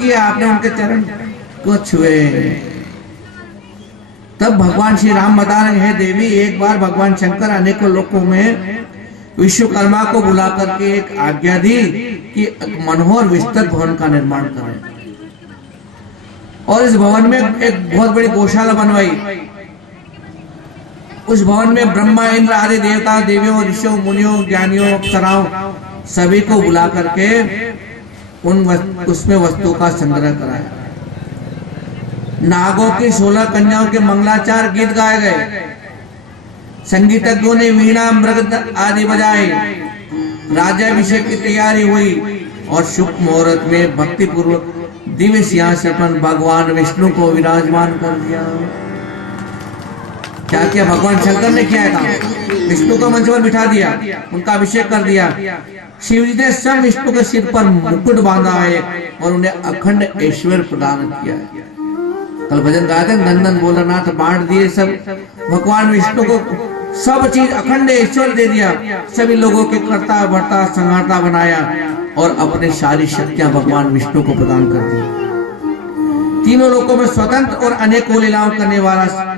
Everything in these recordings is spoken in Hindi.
किया, आपने उनके चरण को छुए। तब भगवान श्री राम बता रहे हैं, देवी एक बार भगवान शंकर अनेकों लोकों में विश्वकर्मा को बुला करके एक आज्ञा दी कि मनोहर विस्तृत भवन का निर्माण करें, और इस भवन में एक बहुत बड़ी गौशाला बनवाई। उस भवन में ब्रह्मा, इंद्र आदि देवता, देवियों, ऋषियों, मुनियों, ज्ञानियों, अप्सराओं सभी को बुला करके उसमें वस्तु का संग्रह कराया। नागों की 16 कन्याओं के मंगलाचार गीत गाए गए, संगीतज्ञों ने वीणा, मृग आदि बजाए, राज्याभिषेक की तैयारी हुई और शुभ मुहूर्त में भक्ति पूर्वक दिव्य सिंहासन पर भगवान विष्णु को विराजमान कर दिया। क्या किया भगवान शंकर ने किया था, विष्णु को मंच पर बिठा दिया, उनका अभिषेक कर दिया। शिव जी ने स्वयं विष्णु के सिर पर मुकुट बांधा है और उन्हें अखंड ऐश्वर्य प्रदान किया। कल भजन गाए थे, नंदन भोलानाथ बांट दिए सब, भगवान विष्णु को सब चीज अखंड ऐश्वर्य दे दिया, सभी लोगों के कर्ता भर्ता संहारता बनाया और अपने सारी शक्तियां भगवान विष्णु को प्रदान कर दी। तीनों लोकों में स्वतंत्र और अनेकों लीलाओं करने वाला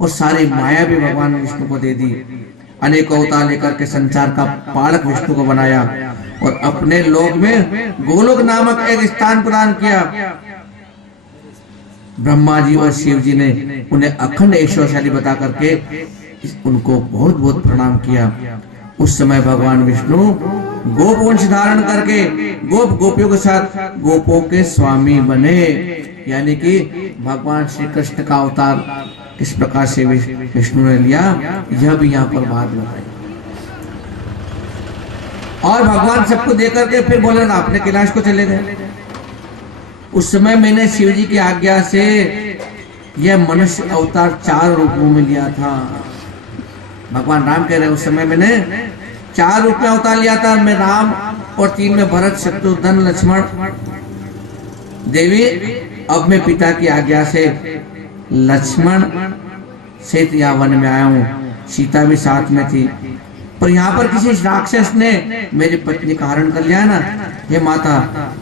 और सारी माया भी भगवान विष्णु को दे दी। अनेक अवतार लेकर के संसार का पालक विष्णु को बनाया और अपने लोक में गोलोक नामक एक स्थान प्रदान किया। ब्रह्मा जी और शिव जी ने उन्हें अखंड ऐश्वर्यशाली बता करके उनको बहुत बहुत प्रणाम किया। उस समय भगवान विष्णु गोप वंश धारण करके गोप गोपियों के साथ गोपों के स्वामी बने, यानी कि भगवान श्री कृष्ण का अवतार किस प्रकार से विष्णु ने लिया, यह भी यहाँ पर बात बताई। और भगवान सबको देकर के फिर बोले ना अपने कैलाश को चले गए। उस समय मैंने शिव जी की आज्ञा से यह मनुष्य अवतार 4 रूपों में लिया था। भगवान राम कह रहे उस समय मैंने 4 रूप में अवतार लिया था, मैं राम, और 3 में भरत, शत्रुघ्न, लक्ष्मण, देवी। अब मैं पिता की आज्ञा से लक्ष्मण से यहाँ वन में आया हूँ, सीता भी साथ में थी, पर यहाँ पर किसी राक्षस ने मेरी पत्नी का हरण कर लिया ना। हे माता,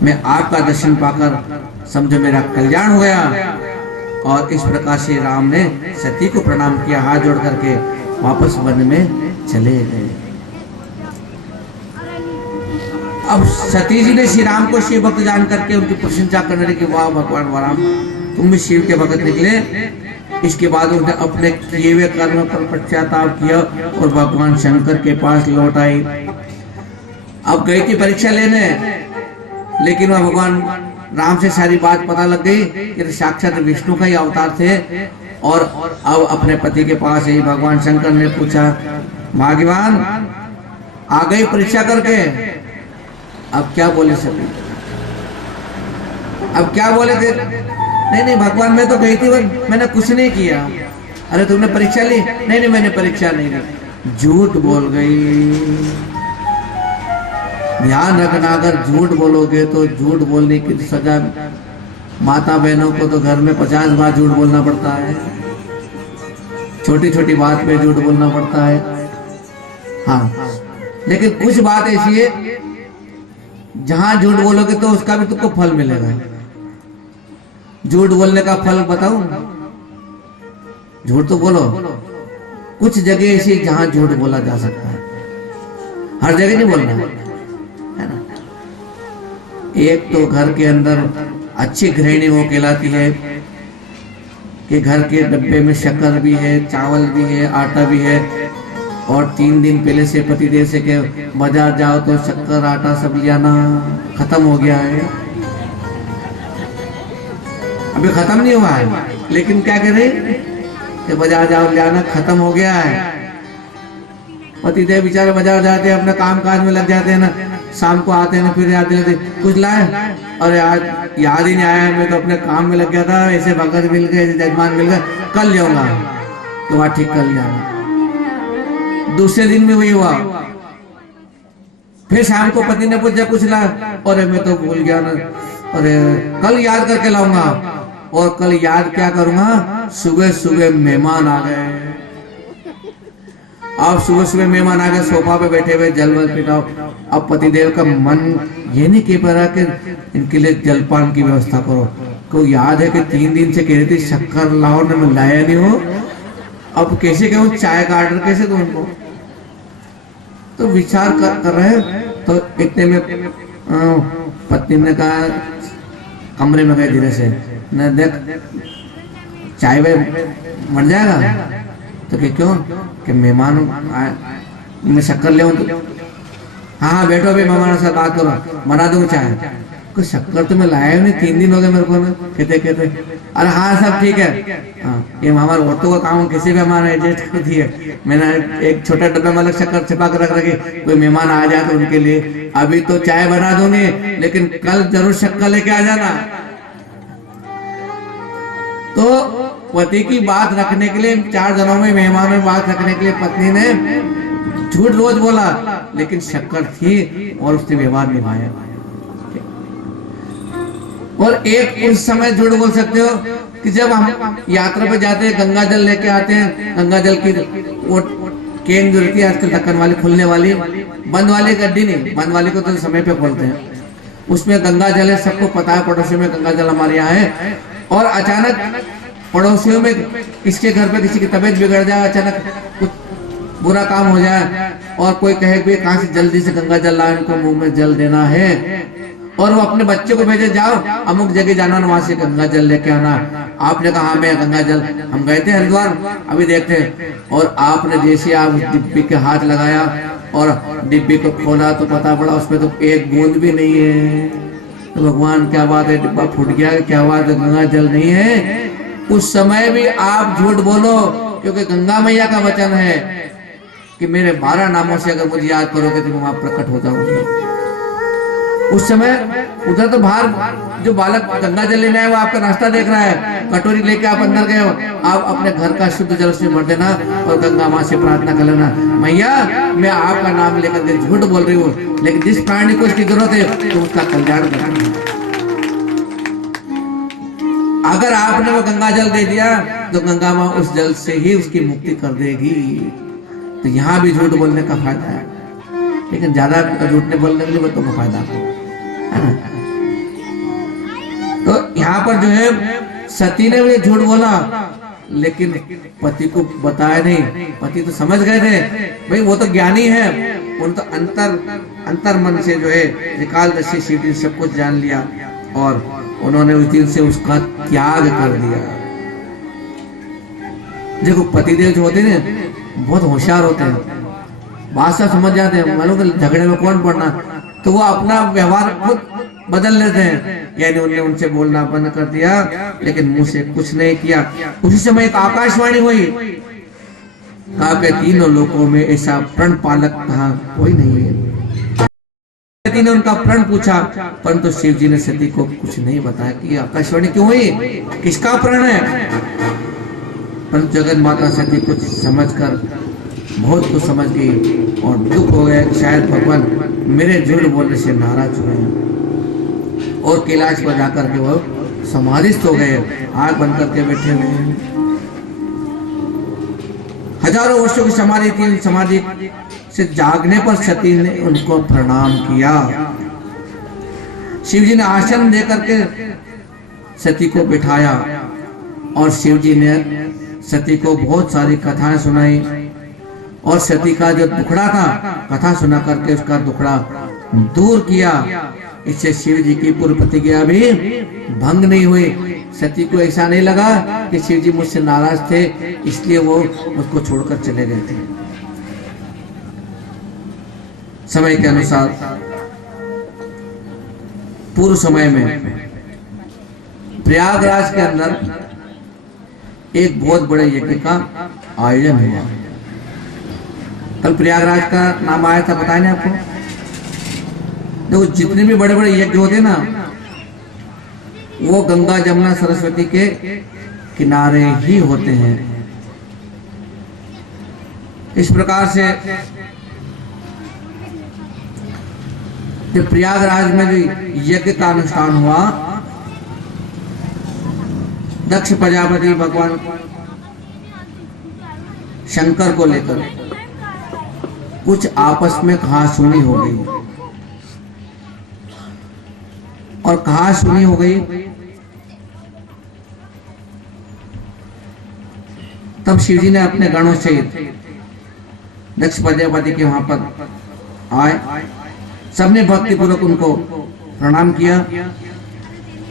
मैं आपका दर्शन पाकर समझो मेरा कल्याण हो गया। और इस प्रकार से राम ने सती को प्रणाम किया, हाथ जोड़ करके वापस वन में चले गए। अब सती जी ने श्री राम को शिव भक्त जान करके उनकी प्रशंसा करने लगी, वाह भगवान राम, तुम भी शिव के भक्त निकले। इसके बाद उन्होंने अपने किए हुए कर्म पर पश्चाताप किया और भगवान शंकर के पास लौट आई। अब गई थी परीक्षा लेने, लेकिन वह भगवान राम से सारी बात पता लग गई कि साक्षात विष्णु का ही अवतार थे। और अब अपने पति के पास ही भगवान शंकर ने पूछा, भाग्यवान आ गई परीक्षा करके, अब क्या बोले सभी, अब क्या बोले थे? नहीं भगवान, मैं तो गई थी, मैंने कुछ नहीं किया। अरे तुमने परीक्षा ली? नहीं मैंने परीक्षा नहीं ली। झूठ बोल गई। ध्यान रखना, अगर झूठ बोलोगे तो झूठ बोलने की सजा, माता बहनों को तो घर में 50 बार झूठ बोलना पड़ता है, छोटी छोटी बात पे झूठ बोलना पड़ता है। हाँ, लेकिन कुछ बात ऐसी है जहां झूठ बोलोगे तो उसका भी तुमको फल मिलेगा। झूठ बोलने का फल बताऊं? झूठ तो बोलो, कुछ जगह ऐसी जहां झूठ बोला जा सकता है, हर जगह नहीं बोलना है ना। एक तो घर के अंदर अच्छी गृहिणी वो कहलाती है कि घर के डब्बे में शक्कर भी है, चावल भी है, आटा भी है, और 3 दिन पहले से पतिदेव से के बाजार जाओ तो शक्कर आटा सब लियाना खत्म हो गया है। अभी खत्म नहीं हुआ है, लेकिन क्या करे कि बाजार जाओ लियाना खत्म हो गया है। पतिदेव बेचारे बाजार जाते हैं, अपने काम काज में लग जाते हैं ना, शाम को आते हैं ना, फिर याद दिलाते कुछ लाए, अरे आज याद ही नहीं आया, मैं तो अपने काम में लग गया था, ऐसे भगत मिल गए, जजमान मिल गए, कल जाऊंगा, तो वहां ठीक कर लिया। दूसरे दिन में वही हुआ, फिर शाम को पति ने पूछा कुछ ला, अरे मैं तो भूल गया ना, अरे कल याद करके लाऊंगा। और कल याद क्या करूंगा, सुबह सुबह मेहमान आ गए। अब सुबह सुबह मेहमान आ गए, सोफा पे बैठे हुए, जल वल पिटाओ, अब पतिदेव का मन ये नहीं कह पा रहा कि इनके लिए जलपान की व्यवस्था करो। को याद है कि 3 दिन से कह रही थी शक्कर लाओ ना, मैं लाया नहीं हो। अब कैसे कहूँ चाय का ऑर्डर कैसे दूं उनको? तो विचार कर रहे हैं। तो इतने में पत्नी ने कहा, कमरे में गए धीरे से, न देख चाय वे मर जाएगा। तो कि क्यों? कि मेहमान मैं शक्कर ले तो हाँ बैठो अभी मेहमानों से बात करो, बना दूंगा चाय। को शक्कर तो मैं लाया नहीं, 3 दिन हो गए मेरे को ना। कहते अरे हाँ सब ठीक है। हाँ ये हमारे औरतों का काम किसी भी हमारा एडजस्ट करती है। मैंने एक छोटा डब्बे में अलग शक्कर छिपा कर रख रखी, कोई मेहमान आ जाए तो उनके लिए। अभी तो चाय बना दूंगी लेकिन कल जरूर शक्कर लेके आ जाना। तो पति की बात रखने के लिए 4 जनों में मेहमानों में बात रखने के लिए पत्नी ने झूठ रोज बोला, लेकिन शक्कर थी और उसने व्यवहार निभाया। और एक उस समय झूठ बोल सकते हो कि जब हम यात्रा पे जाते हैं, गंगा जल लेके आते हैं, गंगा जल की वो केन जो रहती है आजकल ढक्कन वाली खुलने वाली, बंद वाली गड्डी नहीं, बंद वाली को तो समय पे खोलते हैं। उसमें गंगा जल है, सबको पता है पड़ोसी में गंगा जल हमारे यहाँ है। और अचानक पड़ोसियों में किसके घर पे किसी की तबीयत बिगड़ जाए, अचानक कुछ बुरा काम हो जाए और कोई कहे कि कहां से जल्दी से गंगा जल लाए, उनको मुंह में जल देना है। और वो अपने बच्चे को भेजे, जाओ अमुक जगह जाना, वहां से गंगा जल लेके आना। आपने कहा मैं गंगा जल, हम गए थे हरिद्वार, अभी देखते हैं। और आपने जैसे आप उस डिब्बी के हाथ लगाया और डिब्बी को खोला तो पता पड़ा उसमें तो एक बूंद भी नहीं है। तो भगवान क्या बात है, डिब्बा फूट गया, क्या बात है, गंगा जल नहीं है। उस समय भी आप झूठ बोलो, क्योंकि गंगा मैया का वचन है कि मेरे 12 नामों से अगर मुझे याद करोगे तो मैं वहां प्रकट हो जाऊंगी। उस समय उधर तो बाहर जो बालक गंगा जल लेने आया वो आपका रास्ता देख रहा है, कटोरी लेके आप अंदर गए हो, आप अपने घर का शुद्ध जल उसमें भर देना और गंगा माँ से प्रार्थना कर लेना, मैया मैं आपका नाम लेकर के झूठ बोल रही हूँ, लेकिन जिस प्राणी को इसकी जरूरत है तो उसका कल्याण करना। अगर आपने वो गंगा जल दे दिया तो गंगा माँ उस जल से ही उसकी मुक्ति कर देगी। तो यहाँ भी झूठ बोलने का फायदा है, लेकिन ज्यादा झूठ नहीं बोलने के लिए तो फायदा है ना। तो यहाँ पर जो है सती ने भी झूठ बोला, लेकिन पति को बताया नहीं। पति तो समझ गए थे भाई वो तो ज्ञानी है, उन तो अंतर मन से जो है एकादशी शिव जी सब कुछ जान लिया और उन्होंने उस दिन से उसका त्याग कर दिया। देखो पतिदेव जो होते हैं बहुत होशियार होते हैं, बात सब समझ जाते हैं, मालूम झगड़े में कौन पड़ना, तो वो अपना व्यवहार खुद बदल लेते हैं। यानी उन्होंने उनसे बोलना बंद कर दिया, लेकिन मुंह से कुछ नहीं किया। उसी समय एक आकाशवाणी हुई, कहा कि 3 लोकों में ऐसा प्रण पालक कहा कोई नहीं है। सती ने उनका प्रण पूछा, परंतु शिव जी ने सती को कुछ नहीं बताया कि आकाशवाणी क्यों हुई, किसका प्रण है। परंतु जगत माता सती कुछ समझकर बहुत कुछ समझ गई और दुख हो गया, शायद भगवान मेरे झूठ बोलने से नाराज हुए और कैलाश पर जाकर के वो समाधिस्थ हो गए, आग बंद करके बैठे हुए हैं। हजारों वर्षों की समाधि थी, समाधि से जागने पर सती ने उनको प्रणाम किया। शिव जी ने आसन देकर के सती को बिठाया और शिव जी ने सती को बहुत सारी कथाएं सुनाई और सती का जो दुखड़ा था कथा सुना करके उसका दुखड़ा दूर किया। इससे शिव जी की पूर्व प्रतिज्ञा भी भंग नहीं हुई। सती को ऐसा नहीं लगा कि शिव जी मुझसे नाराज थे इसलिए वो उसको छोड़कर चले गए थे। समय के अनुसार पूर्व समय में प्रयागराज के अंदर एक बहुत बड़े यज्ञ का आयोजन हुआ। कल प्रयागराज का नाम आया था, बताया ना आपको। देखो जितने भी बड़े बड़े यज्ञ होते ना वो गंगा जमुना सरस्वती के किनारे ही होते हैं। इस प्रकार से जब प्रयागराज में जो यज्ञ का अनुष्ठान हुआ, दक्ष प्रजापति भगवान शंकर को लेकर कुछ आपस में कहासुनी हो गई। और कहा सुनी हो गई। तब शिव जी ने अपने गणों से दक्ष प्रजापति के वहां पर आए, सबने भक्ति पूर्वक उनको प्रणाम किया,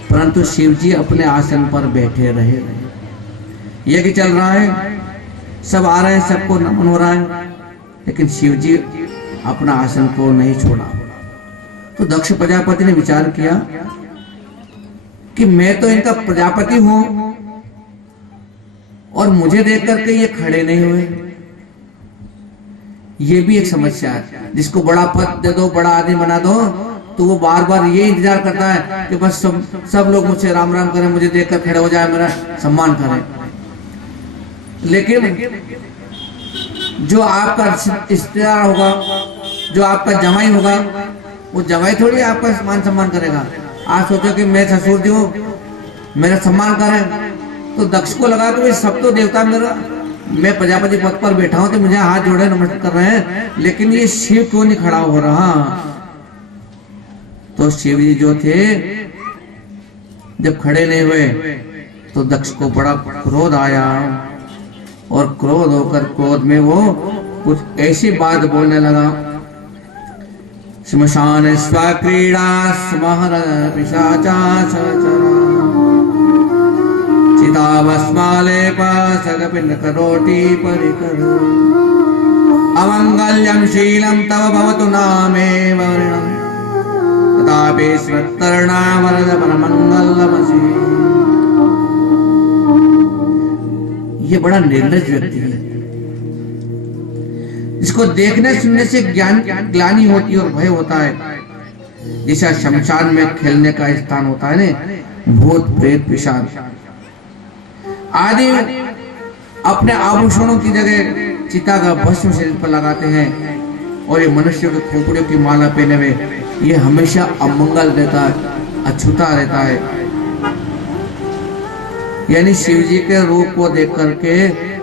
परंतु शिव जी अपने आसन पर बैठे रहे। यज्ञ चल रहा है, सब आ रहे हैं, सबको नमन हो रहा है, लेकिन शिव जी अपना आसन को नहीं छोड़ा। तो दक्ष प्रजापति ने विचार किया कि मैं तो इनका प्रजापति हूं और मुझे देख करके ये खड़े नहीं हुए। ये भी एक समस्या है। जिसको बड़ा पद दे दो, बड़ा आदमी बना दो, तो वो बार बार ये इंतजार करता है कि बस सब लोग मुझसे राम राम करें, मुझे देखकर खड़े हो जाए, मेरा सम्मान करें। लेकिन जो आपका रिश्तेदार होगा, जो आपका जमाई होगा, वो जमाई थोड़ी आपका मान सम्मान करेगा। आप सोचो कि मैं ससुर जी हूँ, मेरा सम्मान करें। तो दक्ष को लगा कि सब तो देवता मेरा, मैं प्रजापति पद पर बैठा हूं तो मुझे हाथ जोड़े नमस्कार कर रहे हैं, लेकिन ये शिव क्यों नहीं खड़ा हो रहा। तो शिव जी जो थे जब खड़े नहीं हुए तो दक्ष को बड़ा क्रोध आया, और क्रोध होकर क्रोध में वो कुछ ऐसी बात बोलने लगा। श्मशान स्वक्रीड़ा स्महर पिशाचा सचरा चिताभस्मालेप सगपिंड करोटी परिकर अमंगल्यम शीलम तव भवतु नामे वर्णम तथापि स्वत्तरणामरद परमंगलमसि। ये बड़ा निर्लज्ज व्यक्ति है, इसको देखने सुनने से ग्लानि होती है और भय होता है। जैसा शमशान में खेलने का स्थान होता है ना, भूत प्रेत पिशाच आदि अपने आभूषणों की जगह चिता का भस्म शरीर पर लगाते हैं, और ये मनुष्य के खोपड़ियों की माला पहने हुए ये हमेशा अमंगल रहता है, अछूता रहता है। यानी शिव जी के रूप को देख करके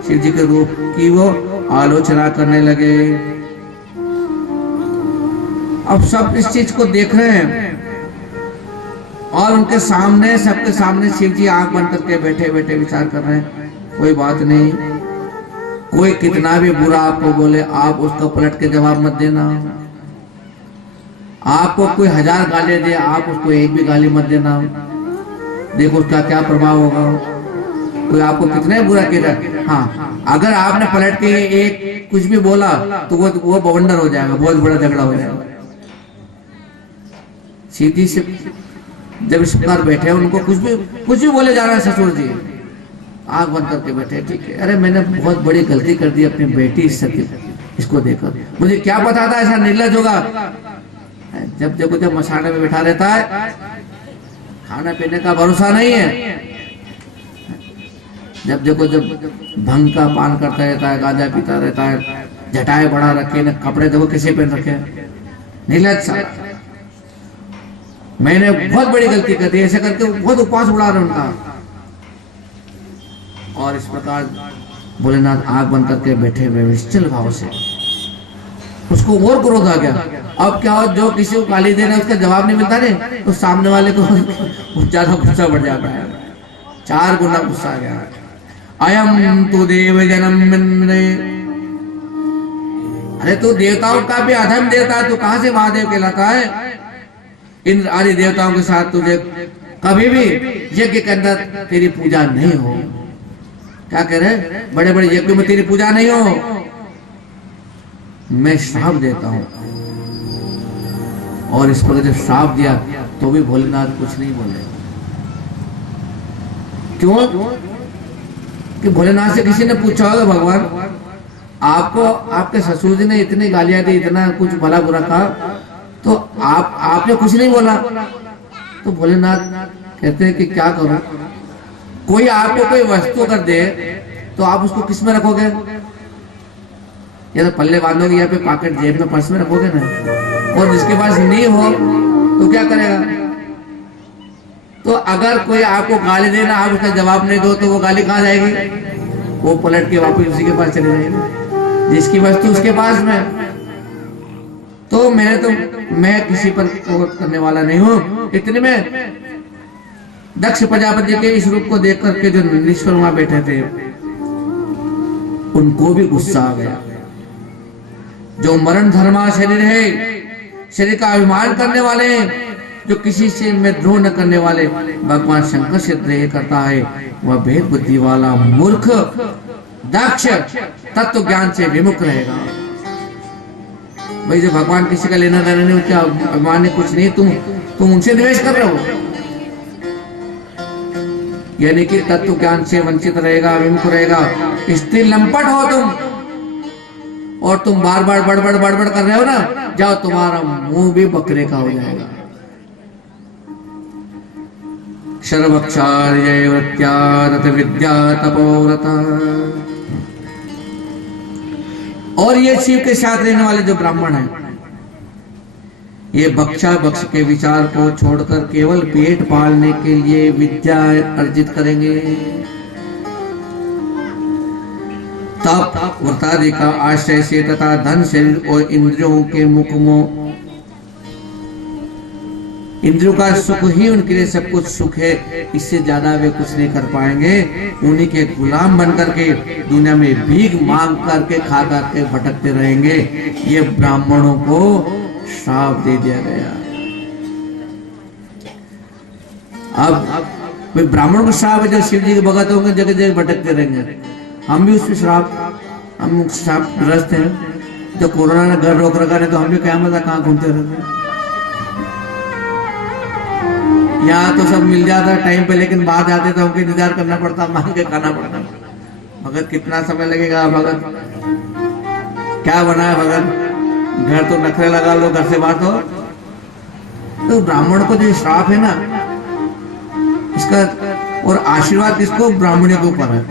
शिव जी के रूप की वो आलोचना करने लगे। अब सब इस चीज को देख रहे हैं, और उनके सामने, सबके सामने शिव जी आंख बंद करके बैठे बैठे विचार कर रहे हैं। कोई बात नहीं, कोई कितना भी बुरा आपको बोले, आप उसका पलट के जवाब मत देना। आपको कोई 1000 गाली दे, आप उसको एक भी गाली मत देना, देखो उसका क्या प्रभाव होगा। कोई आपको कितना बुरा कह, हाँ, अगर आपने पलट के एक कुछ भी बोला तो वो बवंडर हो जाएगा, बहुत बड़ा झगड़ा हो जाएगा। सीधी से जब इस प्रकार बैठे उनको कुछ भी बोले जा रहा है, ससुर जी आंख बंद करके बैठे, ठीक है, अरे मैंने बहुत बड़ी गलती कर दी अपनी बेटी सती, इसको देखकर मुझे क्या पता था ऐसा निर्लज होगा। जब देखो जब मसाले में बैठा रहता है, खाना पीने का भरोसा नहीं है। जब देखो जब भंग का पान करता रहता है, गांजा पीता रहता है, जटाएं बढ़ा रखे न, कपड़े देखो कैसे पहन रखे, निर्लज सा। मैंने बहुत बड़ी गलती कर दी, ऐसे करके बहुत उपवास उड़ा रहे उनका। और इस प्रकार भोलेनाथ आंख बंद करके बैठे हुए निश्चल भाव से, उसको और क्रोध आ गया। अब क्या हो, जो किसी को गाली देना उसका जवाब नहीं मिलता नहीं, तो सामने वाले को ज्यादा गुस्सा बढ़ जाता है, 4 गुना गुस्सा आ गया। अयम तू देव जन्म, अरे तू देवताओं का भी अधम देवता है, तू कहां से महादेव कहलाता है। इन आदि देवताओं के साथ तुझे कभी भी यज्ञ के अंदर तेरी पूजा नहीं हो। क्या कह रहे, बड़े बड़े यज्ञ में तेरी पूजा नहीं हो, मैं श्राप देता हूं। और इस पर जब श्राप दिया तो भी भोलेनाथ कुछ नहीं बोले। क्यों कि भोलेनाथ से किसी ने पूछा होगा, भगवान आपको आपके ससुर जी ने इतनी गालियां दी, इतना कुछ भला बुरा कहा, तो आपने कुछ नहीं बोला। तो भोलेनाथ कहते हैं कि क्या करूं, कोई आपको कोई वस्तु अगर दे तो आप उसको किस में रखोगे, या तो पल्ले बांधोगे या फिर पॉकेट जेब में पर्स में रखोगे ना। और जिसके पास नहीं हो तो क्या करेगा। तो अगर कोई आपको गाली देना, आप उसका जवाब नहीं दो, तो वो गाली कहाँ जाएगी, वो पलट के वापस उसी के पास चले जाएगी जिसकी वस्तु उसके पास में। तो मैंने तो मैं किसी पर क्रोध करने वाला नहीं हूं। इतने में दक्ष प्रजापति के इस रूप को देख करके जो नीश्वर वहां बैठे थे उनको भी गुस्सा आ गया। जो मरण धर्मा शरीर है, शरीर का अभिमान करने वाले, जो किसी से में द्रोह न करने वाले भगवान शंकर से द्रोह करता है, वह भेद बुद्धि वाला मूर्ख दक्ष तत्व ज्ञान से विमुख रहेगा। भाई जो भगवान किसी का लेना देना नहीं, उनका अभिमान नहीं, कुछ नहीं, तुम उनसे द्वेष कर रहे हो, यानी कि तत्व ज्ञान से वंचित रहेगा, विमुख रहेगा। स्त्री लंपट हो तुम, और तुम बार बार बड़बड़ बड़बड़ कर रहे हो ना, जाओ तुम्हारा मुंह भी बकरे का हो जाएगा। सर्वक्षार्य वृत्यारत विद्या तपोरता। और ये शिव के साथ रहने वाले जो ब्राह्मण हैं, ये बक्षा बक्ष के विचार को छोड़कर केवल पेट पालने के लिए विद्या अर्जित करेंगे। तप व्रतादि का आश्रय से तथा धन शरीर और इंद्रियों के इंद्रियों का सुख ही उनके लिए सब कुछ सुख है, इससे ज्यादा वे कुछ नहीं कर पाएंगे। उन्हीं के गुलाम बन करके दुनिया में भीख मांग करके खा करके भटकते रहेंगे। ये ब्राह्मणों को श्राप दे दिया गया। अब ब्राह्मणों को श्राप है, जो शिव जी के भगत होंगे जगह जगह भटकते रहेंगे। हम भी उसमें हम श्राप ग्रस्त हैं। जो कोरोना ने घर रोक रखा है, तो हम भी क्या मजा कहाँ घूमते रहते। यहाँ तो सब मिल जाता टाइम पे, लेकिन बाहर जाते तो हमको इंतजार करना पड़ता, मांग के खाना पड़ता। भगत कितना समय लगेगा? भगत क्या बना है भगत? घर तो नखरे लगा लो, घर से बात हो। तो ब्राह्मण को जो श्राप है ना, इसका और आशीर्वाद किसको? ब्राह्मणों के ऊपर है।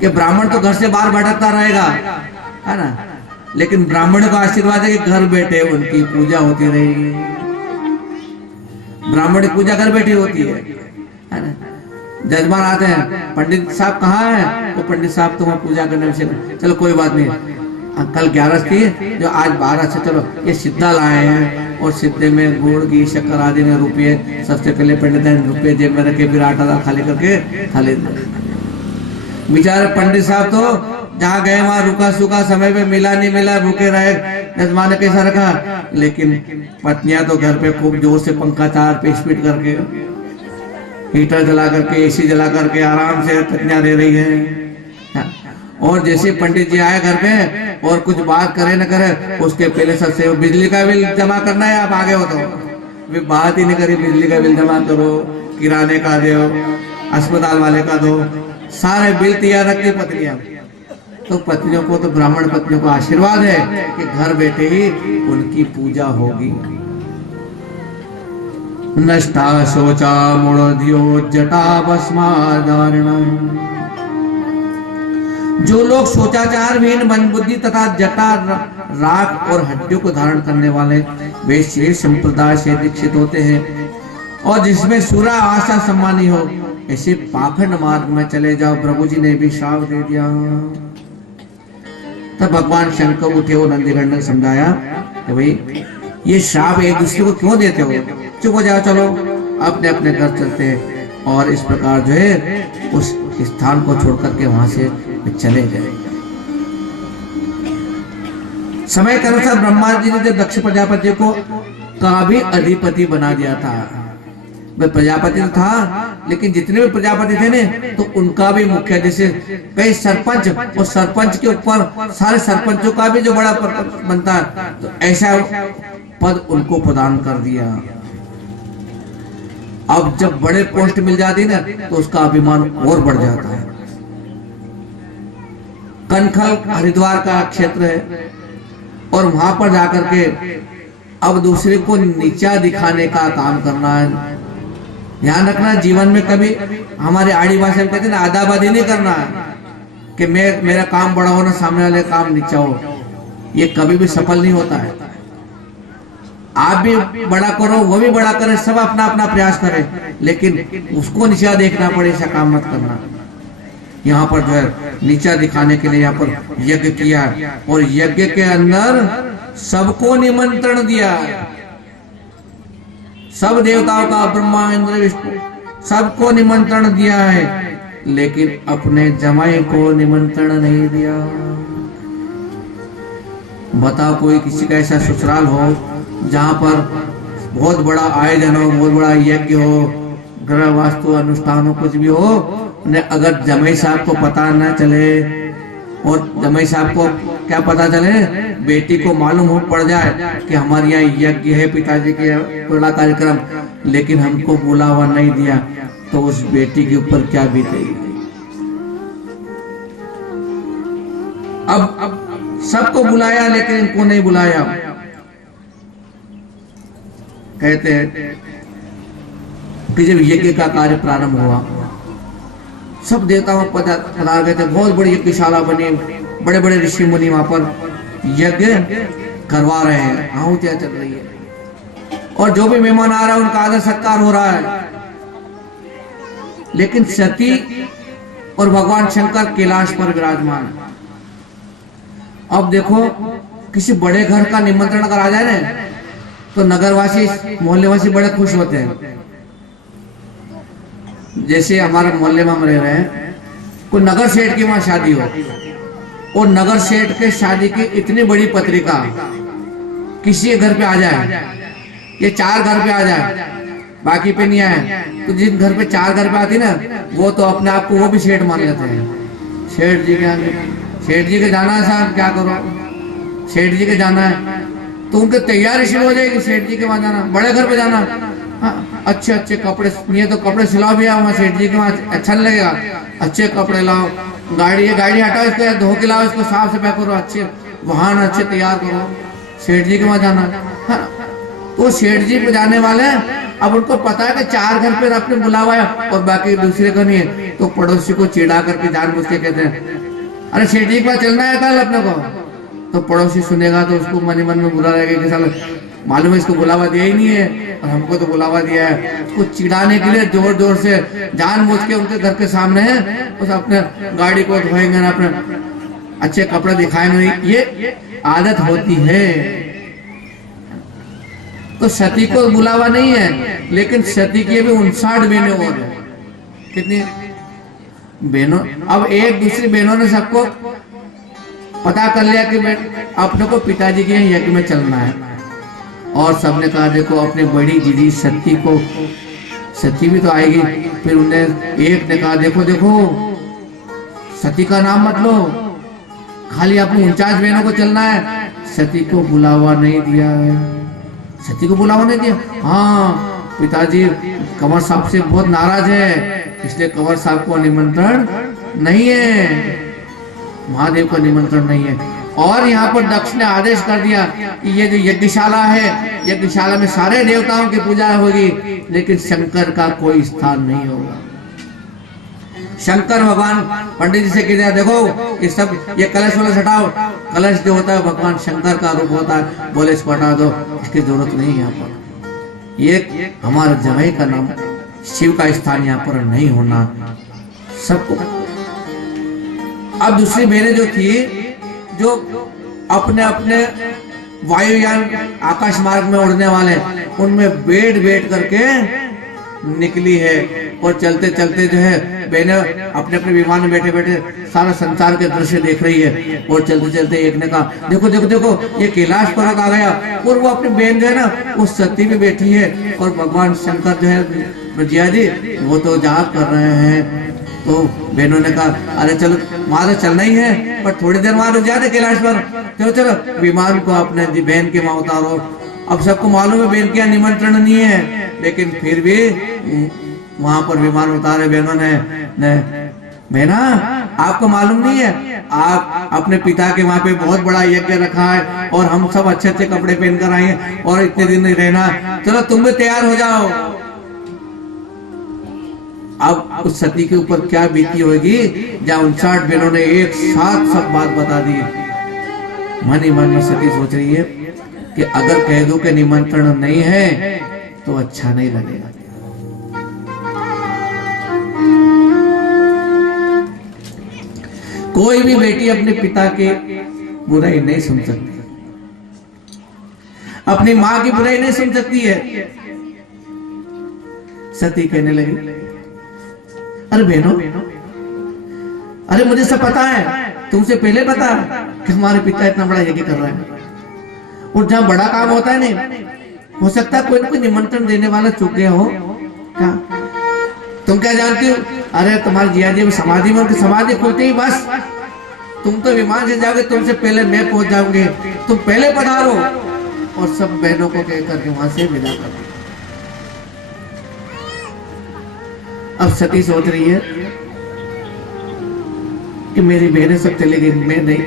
कि ब्राह्मण तो घर से बाहर भटकता रहेगा, है ना, लेकिन ब्राह्मणों का आशीर्वाद है कि घर बैठे उनकी पूजा होती रहेगी। ब्राह्मण की पूजा घर बैठी होती है ना। जजमान आते हैं, पंडित साहब कहाँ हैं? वो पंडित साहब तो वहाँ पूजा करने में, चलो कोई बात नहीं, कल 11 थी, जो आज 12 से, चलो ये सिद्धा लाए हैं, और सिद्धे में गुड़ घी शक्कर आदि में रुपये, सबसे पहले पंडित ने रुपये जेब में रखे, फिर आटा खाली करके खाली। बेचारे पंडित साहब तो जहाँ गए वहां रुका सूखा, समय पे मिला नहीं मिला, रुके रहे। जजमान ने कैसा रखा, लेकिन पत्नियां तो घर पे खूब जोर से पंखा 4 पे स्पीड करके, हीटर जला करके, एसी जला करके आराम से पत्नियां रह रही है। और जैसे पंडित जी आए घर पे और कुछ बात करे न करे, उसके पहले सबसे बिजली का बिल जमा करना है, आप आगे हो तो बात ही नहीं करी, बिजली का बिल जमा करो, किराने का दो, अस्पताल वाले का दो, सारे बिल तैयार रखती पत्नियां। तो पत्नियों को, तो ब्राह्मण पत्नियों को आशीर्वाद है कि घर बैठे ही उनकी पूजा होगी। नष्टा शोचा मूढ़धियो जटा भस्माधारण। जो लोग शोचाचार विहीन मन बुद्धि तथा जटा राख और हड्डियों को धारण करने वाले, वे शेष संप्रदाय से दीक्षित होते हैं, और जिसमें सुरा आशा सम्मानी हो, ऐसे पाखंड मार्ग में चले जाओ। प्रभु जी ने भी श्राप दे दिया। तब भगवान शंकर उठे और नंदीगण ने समझाया कि भाई ये श्राप एक दूसरे को क्यों देते हो, चुप हो जाओ, चलो अपने अपने घर चलते हैं। और इस प्रकार जो है उस स्थान को छोड़ करके वहां से चले गए। समय के अनुसार ब्रह्मा जी ने जब दक्ष प्रजापति को का भी अधिपति बना दिया था। वह प्रजापति तो था, लेकिन जितने भी प्रजापति थे ने, तो उनका भी मुख्य, जैसे कई सरपंच, और सरपंच के ऊपर सारे सरपंचों का भी जो बड़ा बनता है, तो ऐसा पद उनको प्रदान कर दिया। अब जब बड़े पोस्ट मिल जाती ना, तो उसका अभिमान और बढ़ जाता है। कनखल हरिद्वार का क्षेत्र है, और वहां पर जाकर के अब दूसरे को नीचा दिखाने का काम करना है। ध्यान रखना, जीवन में कभी हमारे आड़ी भाषा में कहते हैं ना, आदाबादी नहीं करना है कि मेरा काम बड़ा हो ना, सामने वाले काम नीचा हो। ये कभी भी सफल नहीं होता है। आप भी बड़ा करो, वो भी बड़ा करे, सब अपना अपना प्रयास करें, लेकिन उसको नीचा देखना पड़े, ऐसा काम मत करना। यहाँ पर जो है नीचा दिखाने के लिए यहाँ पर यज्ञ किया, और यज्ञ के अंदर सबको निमंत्रण दिया, सब देवताओं का, ब्रह्मा इंद्र विष्णु सबको निमंत्रण दिया है, लेकिन अपने जमाई को निमंत्रण नहीं दिया। बताओ, कोई किसी का ऐसा ससुराल हो जहां पर बहुत बड़ा आयोजन हो, बहुत बड़ा यज्ञ हो, ग्रह वास्तु अनुष्ठान हो, कुछ भी हो, अगर जमाई साहब को पता न चले, और जमाई साहब को क्या पता चले, बेटी को मालूम हो पड़ जाए कि हमारे यहाँ यज्ञ है, पिताजी के बड़ा कार्यक्रम, लेकिन हमको बुलावा नहीं दिया, तो उस बेटी के ऊपर क्या बीतेगी। अब सबको बुलाया लेकिन इनको नहीं बुलाया। कहते हैं कि जब यज्ञ का कार्य प्रारंभ हुआ, सब देवताओं पधार गए थे, बहुत बड़ी यज्ञशाला बनी, बड़े बड़े ऋषि मुनि वहां पर यज्ञ करवा रहे हैं, आहुतियां चल रही है, और जो भी मेहमान आ रहा है उनका आदर सत्कार हो रहा है। लेकिन सती और भगवान शंकर कैलाश पर विराजमान। अब देखो, किसी बड़े घर का निमंत्रण अगर आ जाए ना, तो नगरवासी, मोहल्लेवासी बड़े खुश होते हैं। जैसे हमारे मोहल्ले में हम रह रहे हैं, कोई नगर सेठ की वहां शादी हो, और नगर सेठ के शादी की इतनी बड़ी पत्रिका किसी घर पे आ जाए, ये 4 घर पे आ जाए, बाकी पे नहीं आए, तो जिन घर पे 4 घर पे आती ना, वो तो अपने आप को वो भी सेठ मान लेते हैं। सेठ जी के आगे, सेठ जी के जाना है साहब, क्या करो, सेठ जी के जाना है, तो उनकी तैयारी शुरू हो जाएगी, सेठ जी के वहां जाना, बड़े घर पे जाना, अच्छे अच्छे कपड़े, ये तो कपड़े सिलाओ भी वहाँ सेठ जी के वहाँ, अच्छा नहीं लगेगा, अच्छे कपड़े लाओ, गाड़ी हटाओ, इसको धो के लाओ, इसको साफ सफाई करो, अच्छे वाहन अच्छे तैयार करो, सेठ जी के वहां जाना। तो सेठ जी पे जाने वाले, अब उनको पता है कि 4 घर पे आपने बुलावा है और बाकी दूसरे को नहीं है, तो पड़ोसी को चिढ़ा करके जानबूझ के कहते हैं, अरे सेठ जी के पास चलना है कल अपने को। तो पड़ोसी सुनेगा तो उसको मन ही मन में बुरा लगेगा कि साला मालूम है इसको बुलावा दिया ही नहीं है, और हमको तो बुलावा दिया है। उसको चिढ़ाने के लिए जोर जोर से जानबूझ के उनके घर के सामने है, उस अपने गाड़ी को धोएंगे ना, अपने अच्छे कपड़े दिखाएंगे, ये आदत होती है। तो सती को बुलावा नहीं है, लेकिन सती की भी 59 बहनें और है। कितनी बहनों? अब एक दूसरी बहनों ने सबको पता कर लिया कि अपने को पिताजी के यज्ञ में चलना है, और सबने कहा देखो अपने बड़ी दीदी सती को, सती भी तो आएगी। फिर उन्हें एक ने कहा देखो देखो सती का नाम मत लो, खाली अपनी 49 बहनों को चलना है। सती को बुलावा नहीं दिया है, सती को बुलावा नहीं दिया। हाँ, पिताजी कंवर साहब से बहुत नाराज है, इसलिए कंवर साहब को निमंत्रण नहीं है, महादेव को निमंत्रण नहीं है। और यहाँ पर दक्ष ने आदेश कर दिया कि ये जो यज्ञशाला है, यज्ञशाला में सारे देवताओं की पूजा होगी, लेकिन शंकर का कोई स्थान नहीं होगा। शंकर भगवान पंडित जी से कह दिया देखो ये सब, ये कलश वलश हटाओ, कलश जो होता है भगवान शंकर का रूप होता है, बोले इसको हटा दो, इसकी जरूरत नहीं है यहाँ पर, ये हमारे जमाई का नाम, शिव का स्थान यहाँ पर नहीं होना सबको। अब दूसरी बहनें जो थी, जो अपने अपने वायुयान आकाश मार्ग में उड़ने वाले, उनमें बैठ करके निकली है, और चलते चलते जो है बहनें अपने अपने विमान में बैठे बैठे सारा संसार के दृश्य देख रही है। और चलते चलते एक ने कहा देखो देखो देखो ये कैलाश पर्वत आ गया, और वो अपनी बहन जो है ना वो सती भी बैठी है, और भगवान शंकर जो है जिया जी वो तो जाप कर रहे हैं। तो बहनों ने कहा अरे चलो वहां तो चलना ही है, पर थोड़ी देर वहां रुक जाते कैलाश पर, चलो चलो विमान को अपने बहन के वहां उतारो। अब सबको मालूम है बहन के यहाँ निमंत्रण नहीं है, लेकिन फिर भी वहां पर विमान उतारे बहनों ने। बहना आपको मालूम नहीं है, आप अपने पिता के वहां पे बहुत बड़ा यज्ञ रखा है, और हम सब अच्छे अच्छे कपड़े पहनकर आए हैं, और इतने दिन नहीं रहना, चलो तुम भी तैयार हो जाओ। अब उस सती के ऊपर क्या बीती होगी, जहाँ 59 बहनों ने एक साथ सब बात बता दी। मन ही मन में सती सोच रही है कि अगर कह दूं कि निमंत्रण नहीं है तो अच्छा नहीं लगेगा। कोई भी बेटी अपने पिता के बुराई नहीं सुन सकती, अपनी माँ की बुराई नहीं सुन सकती है। सती कहने लगी, अरे बहनों, अरे मुझे सब पता है, तुमसे पहले पता है कि हमारे पिता इतना बड़ा यज्ञ कर रहे हैं, और जहां बड़ा काम होता है नहीं, हो सकता है कोई ना कोई निमंत्रण देने वाला चूक गया हो क्या? तुम क्या जानती हो? अरे तुम्हारे जिया जी समाधि में, उनकी समाधि खुलते ही बस तुम तो विमान से जाओगे, तुमसे पहले मैं पहुंच जाऊंगे, तुम पहले पधारो। और सब बहनों को कहकर के वहां से विदा कर दिया। अब सती सोच रही है कि मेरी बहनें सब चली गई, मैं नहीं।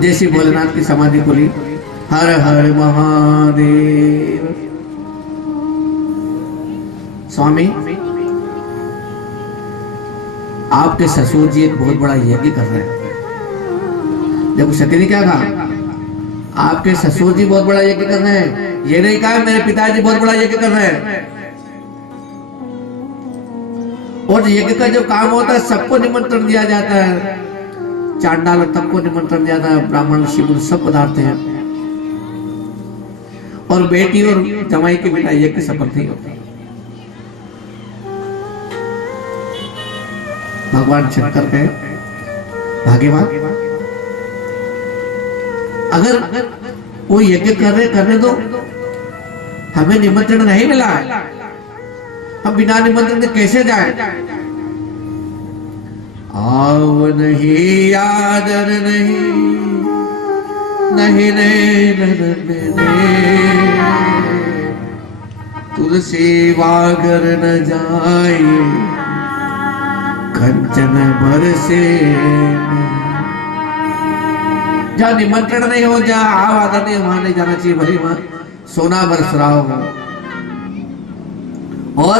जैसी भोलेनाथ की समाधि खुली, हर हर महादेव। स्वामी, आपके ससुर जी एक बहुत बड़ा यज्ञ कर रहे हैं। देखो सती ने क्या कहा, आपके ससुर जी बहुत बड़ा यज्ञ कर रहे हैं, ये नहीं कहा मेरे पिताजी बहुत बड़ा यज्ञ कर रहे हैं। और यज्ञ का जो काम होता है सबको निमंत्रण दिया जाता है, चांडाल तब को निमंत्रण दिया जाता है, ब्राह्मण शिवुर सब पधारते हैं, और बेटी और जमाई के बिना यज्ञ सफल नहीं होता। भगवान शंकर के भाग्यवान, अगर वो यज्ञ करने दो, हमें निमंत्रण नहीं मिला है, हम बिना निमंत्रण के कैसे जाए? आव नहीं, आदर नहीं, नहीं नहीं, तुलसी वागर न जाए, कंचन बरसे। जहाँ निमंत्रण नहीं हो, जहाँ आवाज नहीं, वहां नहीं जाना चाहिए, भले वहां सोना बरस रहा हो। और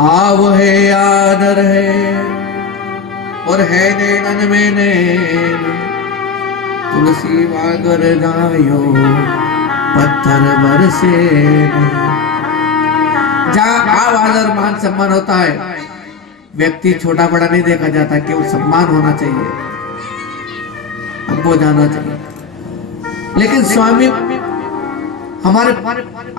आव है, आदर है, और है नैनन में नैन, तुलसी वागर जायो, पत्थर बरसे। जहाँ आवाज और मान सम्मान होता है, व्यक्ति छोटा बड़ा नहीं देखा जाता, केवल सम्मान होना चाहिए, हमको जाना चाहिए। लेकिन स्वामी, हमारे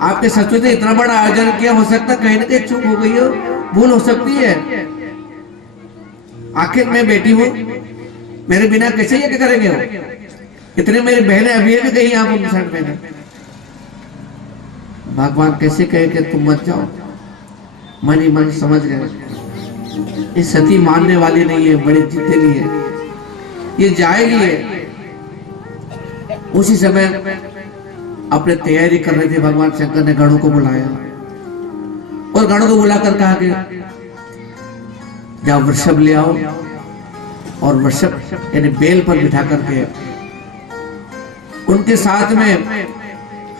आपके ससुर ने इतना बड़ा आयोजन किया, हो सकता कहीं ना कहीं चूक हो गई हो, भूल हो सकती है। आखिर मैं बेटी हूं, मेरे बिना कैसे ये करेंगे हो? इतने मेरी बहनें अभी भी गई यहाँ पर शर्ट पहने। भगवान कैसे कहे कि तुम मत जाओ? मन ही मन समझ गए ये सती मानने वाली नहीं है, बड़ी जिद्दी है, ये जाएगी है। उसी समय अपने तैयारी कर रहे थे, भगवान शंकर ने गणों को बुलाया, और गणों को बुलाकर कहा कि जाओ वृषभ ले आओ, और वृषभ यानी बेल पर बिठा करके उनके साथ में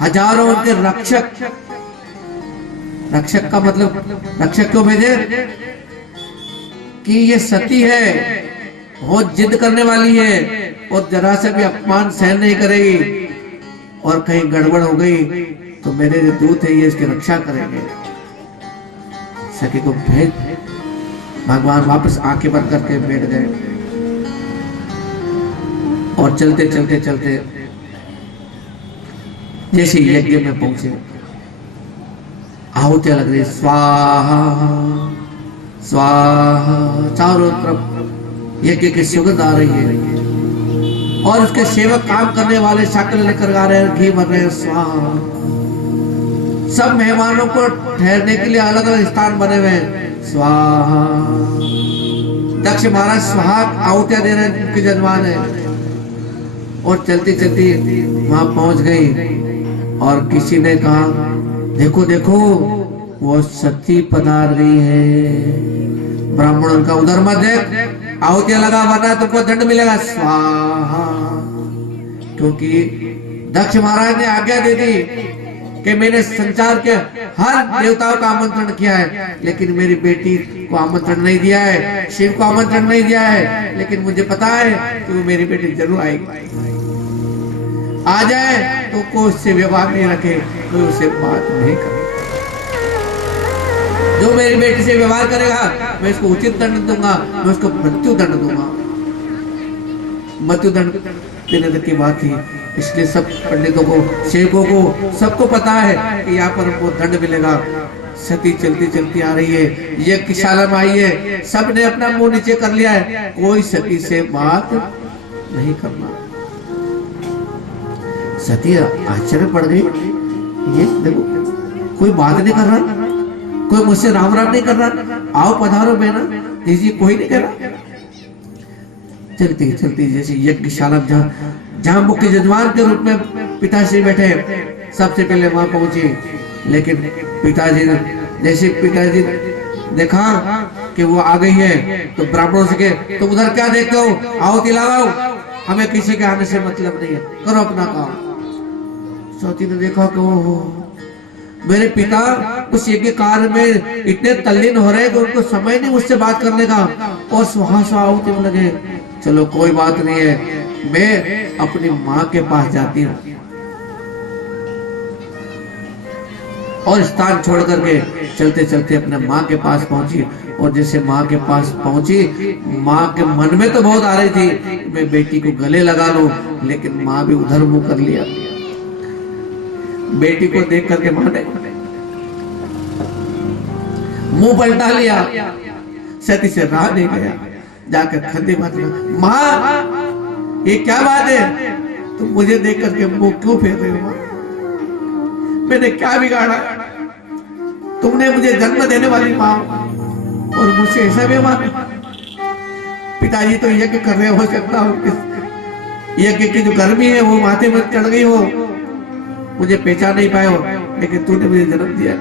हजारों उनके रक्षक, रक्षक का मतलब रक्षक क्यों भेजे कि ये सती है, बहुत जिद करने वाली है, और जरा से भी अपमान सहन नहीं करेगी, और कहीं गड़बड़ हो गई तो मेरे जो दूत है ये इसकी रक्षा करेंगे। सखी को भेज, भगवान वापस आंखें बंद करके बैठ गए, और चलते चलते चलते जैसे यज्ञ में पहुंचे, आहुतियां लग रही, स्वाहा स्वाहा, चारों तरफ यज्ञ की सुगंध आ रही है, और उसके सेवक काम करने वाले शक्ल लेकर आ रहे हैं, घी भर रहे हैं, स्वाहा। सब मेहमानों को ठहरने के लिए अलग अलग स्थान बने हुए हैं, स्वाहा। दक्ष महाराज स्वाहा आहुतियां दे रहे हैं, उनके जजमान है, और चलती चलती वहां पहुंच गई, और किसी ने कहा देखो देखो वो सती पधार गई है। ब्राह्मण उनका उधर मत देख, आहुतियां लगा, वरना तुमको दंड मिलेगा, स्वाहा। क्योंकि दक्ष महाराज ने आज्ञा दे दी कि मैंने संसार के हर देवताओं का आमंत्रण किया है, लेकिन मेरी बेटी को आमंत्रण नहीं दिया है, शिव को आमंत्रण नहीं दिया है, लेकिन मुझे पता है कि वो मेरी बेटी जरूर आएगी। आ जाए तो कोई उससे व्यवहार नहीं रखे, कोई उससे बात नहीं करे। जो मेरी बेटी से व्यवहार करेगा मैं इसको उचित दंड दूंगा, मैं उसको मृत्यु दंड दूंगा। मृत्यु दंड दिन की बात थी, इसलिए सब पंडितों को, सेवकों को, सबको पता है कि यहाँ पर हमको दंड मिलेगा। सती चलती चलती आ रही है, यज्ञशाला में आई है, सबने अपना मुंह नीचे कर लिया है, कोई सती से बात नहीं करना। सती आश्चर्य पड़ गई, ये देखो कोई बात नहीं कर रहा, कोई मुझसे राम राम नहीं कर रहा, आओ पधारो बहना दीजिए, कोई नहीं कर रहा। चलती चलती जैसे यज्ञशाला जहां मुख्य यजमान के रूप में पिताश्री बैठे, सबसे पहले वहां पहुंची। लेकिन पिताजी ने जैसे पिताजी देखा कि वो आ गई है, तो ब्राह्मणों से कहे तुम उधर क्या देखते हो, आओ दिलाओ, हमें किसी के आने से मतलब नहीं है, करो अपना काम। सती ने देखा कि वो मेरे पिता उस यज्ञ कार्य में इतने तल्लीन हो रहे कि उनको समय नहीं मुझसे बात करने का, और सुहा सुहावती में लगे। चलो कोई बात नहीं है, मैं अपनी माँ के पास जाती हूँ। और स्थान छोड़ करके चलते चलते अपने माँ के पास पहुंची। और जैसे माँ के पास पहुंची, माँ के मन में तो बहुत आ रही थी मैं बेटी को गले लगा लूं, लेकिन माँ भी उधर मुंह कर लिया। बेटी को देख करके माँ ने मुंह पलटा लिया। सती से रहा नहीं गया, जाकर खंडे मार दिया, माँ ये क्या बात है, तुम मुझे देख करके मुंह क्यों फेर रहे हो माँ? मैंने क्या बिगाड़ा? तुमने मुझे जन्म देने वाली माँ और मुझसे ऐसा व्यवहार? पिताजी तो यज्ञ कर रहे हो सकता हो, यज्ञ की जो गर्मी है वो माथे में चढ़ गई हो, मुझे पहचान नहीं पाए हो, लेकिन तूने मुझे जन्म दिया।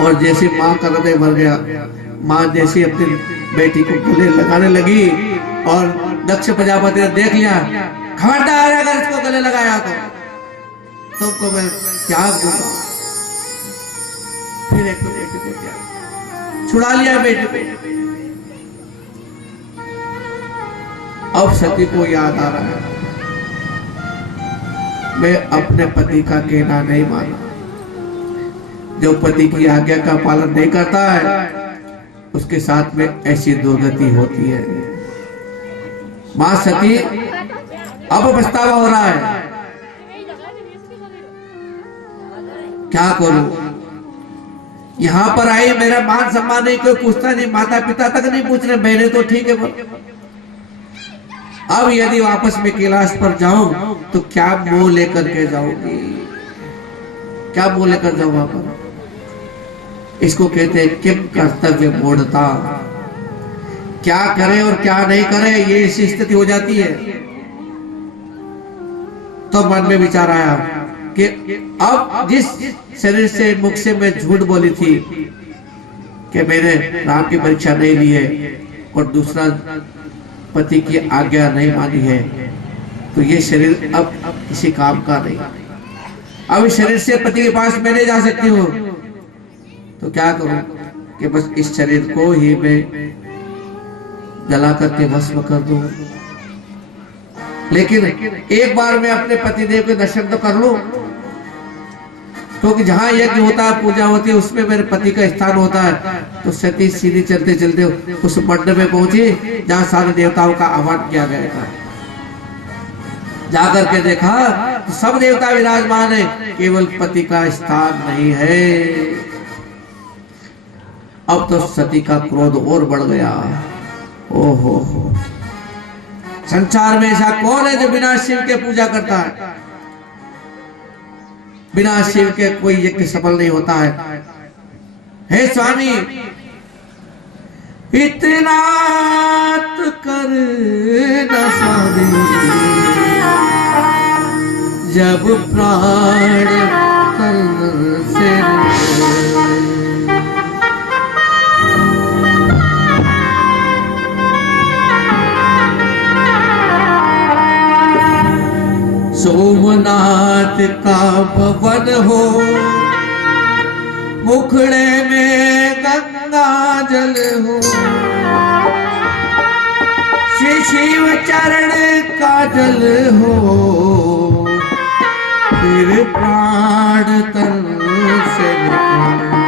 और जैसे माँ का हृदय भर गया, माँ जैसे अपनी बेटी को गले लगाने लगी, और दक्ष प्रजापति ने देख लिया, खबरदार अगर इसको गले लगाया तो तुमको मैं त्याग दूंगा। फिर एक तो बेटी को त्याग, छुड़ा लिया बेटी को। अब सती को याद आ रहा है, मैं अपने पति का कहना नहीं माना, जो पति की आज्ञा का पालन नहीं करता है उसके साथ में ऐसी दुर्गति होती है। मां सती अब पछतावा हो रहा है, क्या करूं? यहां पर आई, मेरा मान सम्मान नहीं कोई पूछता, नहीं माता पिता तक नहीं पूछ रहे, बहने तो ठीक है। अब यदि वापस में कैलाश पर जाऊं तो क्या मुंह लेकर के जाऊंगी, क्या मुंह लेकर जाऊं वहां पर? इसको कहते हैं किम कर्तव्य मूढ़ता, क्या करे और क्या नहीं करे, ये ऐसी स्थिति हो जाती है। तो मन में विचार आया कि अब जिस शरीर से मुख से मैं झूठ बोली थी कि मैंने राम की परीक्षा नहीं ली है और दूसरा पति की आज्ञा नहीं मानी है, तो ये शरीर अब किसी काम का नहीं। अब इस शरीर से पति के पास मैं नहीं जा सकती हूँ, तो क्या करूं कि बस इस शरीर को ही मैं जला करके भस्म कर दूं। लेकिन एक बार मैं अपने पतिदेव के दर्शन तो कर लूं, क्योंकि जहां यज्ञ होता है, पूजा होती है, उसमें मेरे पति का स्थान होता है। तो सती सीधी चलते चलते उस मंडप में पहुंची जहां सारे देवताओं का आह्वान किया गया था। जाकर के देखा तो सब देवता विराजमान है, केवल पति का स्थान नहीं है। अब तो सती का क्रोध और बढ़ गया। ओहो, संसार में ऐसा कौन है जो बिना शिव के पूजा करता है? बिना शिव के कोई यज्ञ सफल नहीं होता है। हे स्वामी, इतना तो कर न स्वामी, जब प्राण तन से सोमनाथ का भवन हो, मुखड़े में गंगा जल हो, श्री शिव चरण का जल हो, फिर प्राण तन से निकले।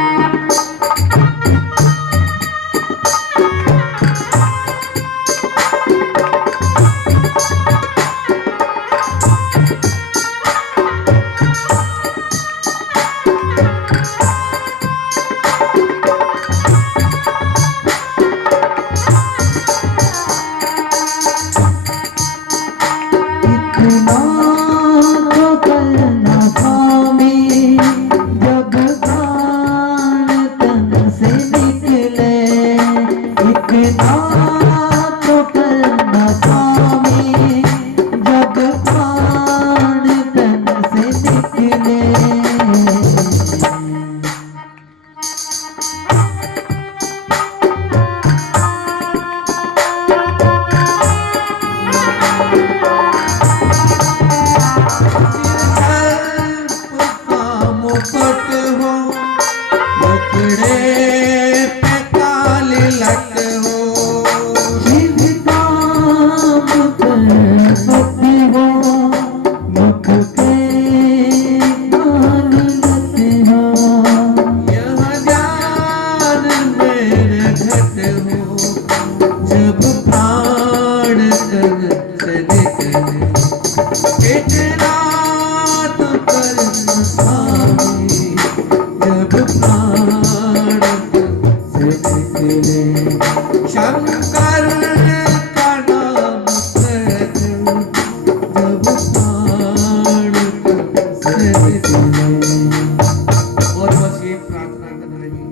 और बस ये प्रार्थना करने लगी,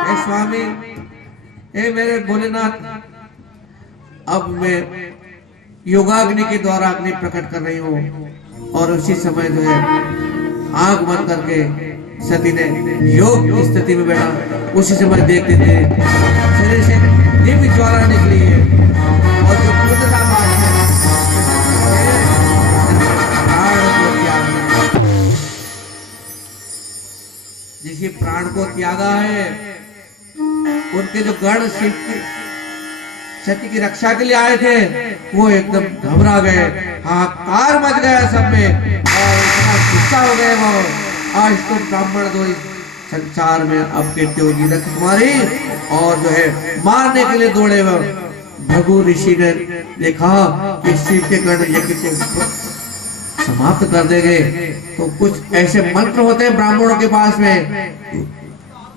हे स्वामी, हे मेरे भोलेनाथ, अब मैं योगाग्नि के द्वारा अग्नि प्रकट कर रही हूँ। और उसी समय जो है आंख बंद करके सती ने योग की स्थिति में बैठा, उसी समय देखते थे शरीर से दिव्य ज्वाला निकली है और जो पूर्णता मार्ग है जिसे प्राण को त्यागा है, उनके जो गण सती की रक्षा के लिए आए थे वो एकदम घबरा गए, हाहाकार मच गया सब में और इतना गुस्सा हो गए वो, आज तो ब्राह्मण दो इस संसार में अब कहते होगी दक्ष कुमारी, और जो है मारने के लिए दौड़े वो। भृगु ऋषि ने देखा कि शिव के गण यज्ञ को समाप्त कर देंगे, तो कुछ ऐसे मंत्र होते हैं ब्राह्मणों के पास में,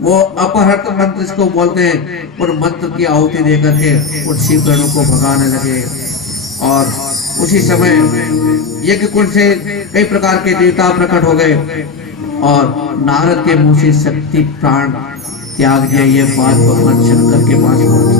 वो अपहृत मंत्र इसको बोलते हैं, और मंत्र की आहुति दे करके उन शिव गणों को भगाने लगे। और उसी समय यज्ञ कुंड से कई प्रकार के देवता प्रकट हो गए और नारद के मुंह से शक्ति प्राण त्याग दिया। ये बात भगवान शंकर के पास पहुंची।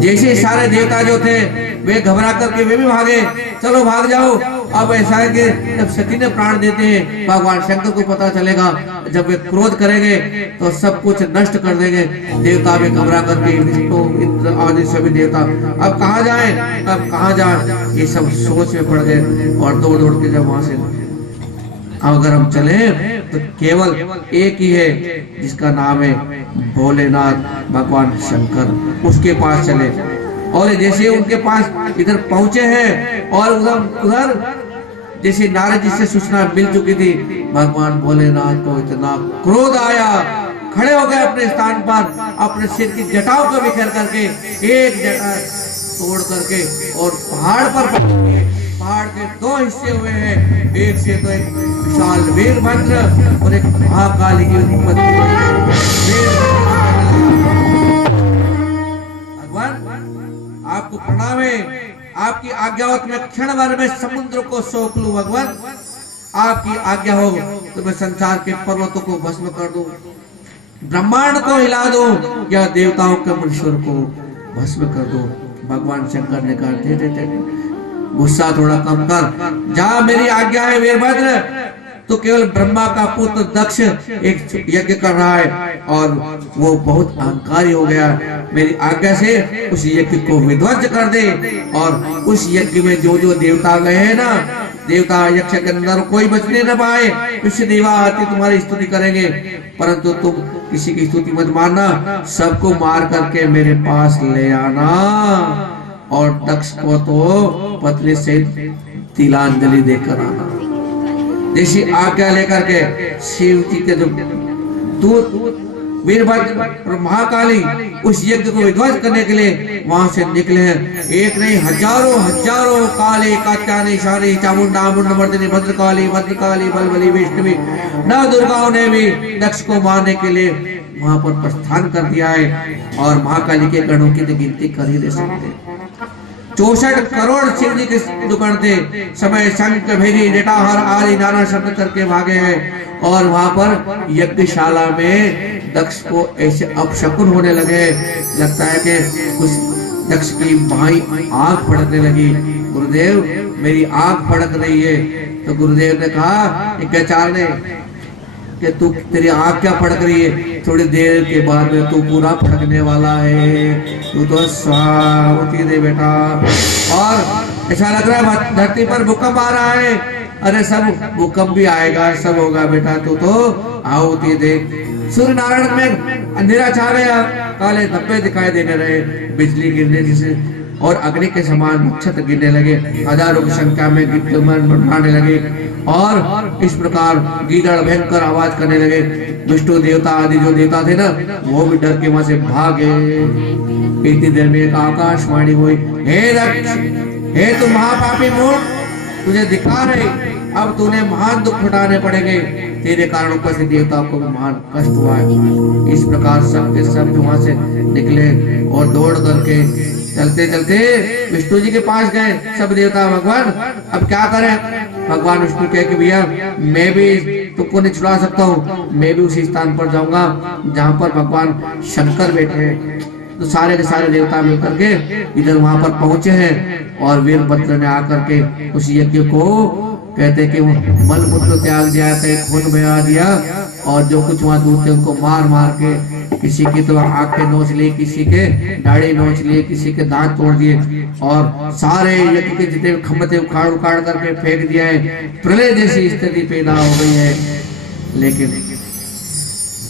जैसे सारे देवता जो थे वे घबरा करके वे भी भागे, चलो भाग जाओ। अब ऐसा है कि जब सती ने प्राण देते हैं, भगवान शंकर को पता चलेगा, जब वे क्रोध करेंगे तो सब कुछ नष्ट कर देंगे। देवता भी घबरा करके विष्णु इंद्र आदि सभी देवता अब कहाँ जाएं, अब कहाँ जाएं, ये सब सोच में पड़ गए और दौड़ दौड़ के जब वहां से अगर हम चले तो केवल एक ही है जिसका नाम है भोलेनाथ भगवान शंकर, उसके पास चले। और जैसे उनके पास इधर पहुंचे हैं और उधर जैसे नारद जी से सूचना मिल चुकी थी, भगवान भोलेनाथ को इतना क्रोध आया, खड़े हो गए अपने स्थान पर, अपने सिर की जटाओं को बिखेर करके एक जटा तोड़ करके और पहाड़ के दो हिस्से हुए हैं, एक से तो एक विशाल वीरभद्र और एक महाकाली की उत्पत्ति। भगवान आपको प्रणाम है, आपकी आज्ञा हो तो मैं क्षण भर में समुद्र को सोख लूं। भगवान आपकी आज्ञा हो तो मैं संसार के पर्वतों को भस्म कर दूं, ब्रह्मांड को हिला दूं, या देवताओं के मनुष्यों को भस्म कर दूं। भगवान शंकर ने कहा दे गुस्सा थोड़ा कम कर, जा मेरी आज्ञा है वीरभद्र। तो केवल ब्रह्मा का पुत्र दक्ष एक यज्ञ कर रहा है और वो बहुत अहंकारी हो गया, मेरी आज्ञा से उस यज्ञ को विध्वंस कर दे। और उस यज्ञ में जो जो देवता गए हैं ना, देवता यक्ष गंधर्व कोई बचने न पाए, विश्व देवा आते तुम्हारी स्तुति करेंगे, परंतु तुम किसी की स्तुति मत मारना, सबको मार करके मेरे पास ले आना। और दक्ष को तो पत्नी से तिलांजलि देकर आना। जैसी आज्ञा लेकर के शिव जी के जो दूत वीरभद्र और महाकाली उस यज्ञ को विध्वंस करने के लिए वहां से निकले हैं। एक नहीं हजारों काले कात्यायनी शानी चामुंडा मुंडमर्दिनी भद्रकाली बलबली वैष्णवी नव दुर्गाओं ने भी दक्ष को मारने के लिए वहां पर प्रस्थान कर दिया है। और महाकाली के गणों की गिनती कर ही नहीं सकते। 64 करोड़ शिव जी के दुकान थे, समय शंख भेरी जटाहर आदि नाना शब्द करके भागे हैं। और वहां पर यज्ञशाला में दक्ष को ऐसे अपशकुन होने लगे, लगता है कि कुछ दक्ष की बाई आंख फड़कने लगी। गुरुदेव मेरी आंख फड़क रही है। तो गुरुदेव ने कहा क्या चाल ने कि तू तेरी आंख क्या फड़क रही है, थोड़ी देर के बाद में तू पूरा फड़कने वाला है, तू तो स्वावती दे बेटा। और ऐसा लग रहा है धरती पर भूकंप आ रहा है, अरे सब भूकंप भी आएगा, सब होगा बेटा, तू तो आहुति दे। सूर्य नारायण में अंधेरा छा गया, काले धब्बे दिखाई देने रहे, बिजली गिरने जैसे और अग्नि के समान नक्षत्र गिरने लगे, हजारों की संख्या में बढ़ाने लगे। और इस प्रकार गीदड़ भयंकर आवाज करने लगे। विष्णु देवता आदि जो देवता थे ना, वो भी डर के वहां से भागे। इतनी देर में एक आकाशवाणी हुई, हे दक्ष, हे तू महापापी मूर्ख, तुझे दिखा रहे अब तूने महान दुख उठाने पड़ेंगे, तेरे कारण ऊपर से देवताओं को महान कष्ट हुआ है। इस प्रकार सब के सब वहां से निकले और दौड़ करके चलते चलते विष्णु जी के पास गए सब देवता। भगवान अब क्या करें? भगवान विष्णु कहे कि भैया मैं भी तुमको नहीं छुड़ा सकता हूँ, मैं भी उसी स्थान पर जाऊंगा जहाँ पर भगवान शंकर बैठे हैं। तो सारे के सारे देवता मिलकर के इधर वहां पर पहुंचे हैं और वीरभद्र ने आकर के उस यज्ञ को कहते कि मल मूत्र त्याग दिया, खून बहा दिया और जो कुछ वहां दूध थे उनको मार मार के, किसी की तो आंखें नोच ली, किसी के दाढ़ी नोच लिए, किसी के दांत तोड़ दिए और सारे यज्ञ के जितने खम्भ थे उखाड़ उखाड़ करके फेंक दिया है। प्रलय जैसी स्थिति पैदा हो गई है। लेकिन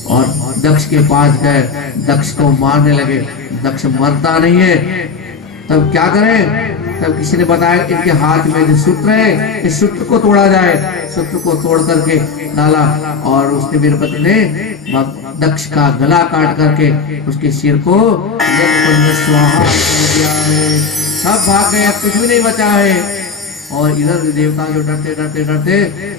और दक्ष के पास गए, दक्ष को मारने लगे, दक्ष मरता नहीं है। तब क्या करें? तब किसी ने बताया इनके हाथ में जो सूत्र है इस सूत्र को तोड़ा जाए। सूत्र को तोड़ करके डाला और उसने वीरपति ने दक्ष का गला काट करके उसके सिर को स्वाहा कर दिया है। सब भाग गए, अब कुछ भी नहीं बचा है। और इधर देवता जो डरते डरते डरते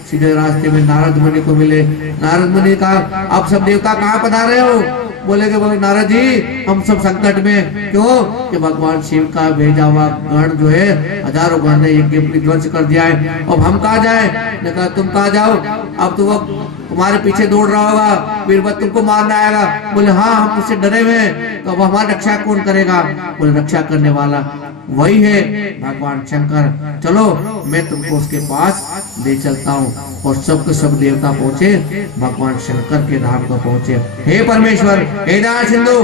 सीधे रास्ते में नारद मुनि को मिले। नारद मुनि कहा आप सब देवता कहाँ पधारे हो? बोले कि नारद जी हम सब संकट में। क्यों? कि भगवान शिव का भेजा हुआ गण जो है हजारों गण ने यज्ञ ध्वंस कर दिया है। अब हम कहाँ जाए? ने कहा तुम कहाँ जाओ? अब तो वो तुम्हारे पीछे दौड़ रहा होगा, वीरभद्र तुमको मारने आएगा। बोले हाँ हम तुझसे डरे हुए हैं। तो अब हमारी रक्षा कौन करेगा? बोले रक्षा करने वाला वही है भगवान शंकर, चलो मैं तुमको उसके पास ले चलता हूँ। और सबके सब देवता पहुंचे, भगवान शंकर के धाम को पहुंचे। हे परमेश्वर, हे दया सिंधु,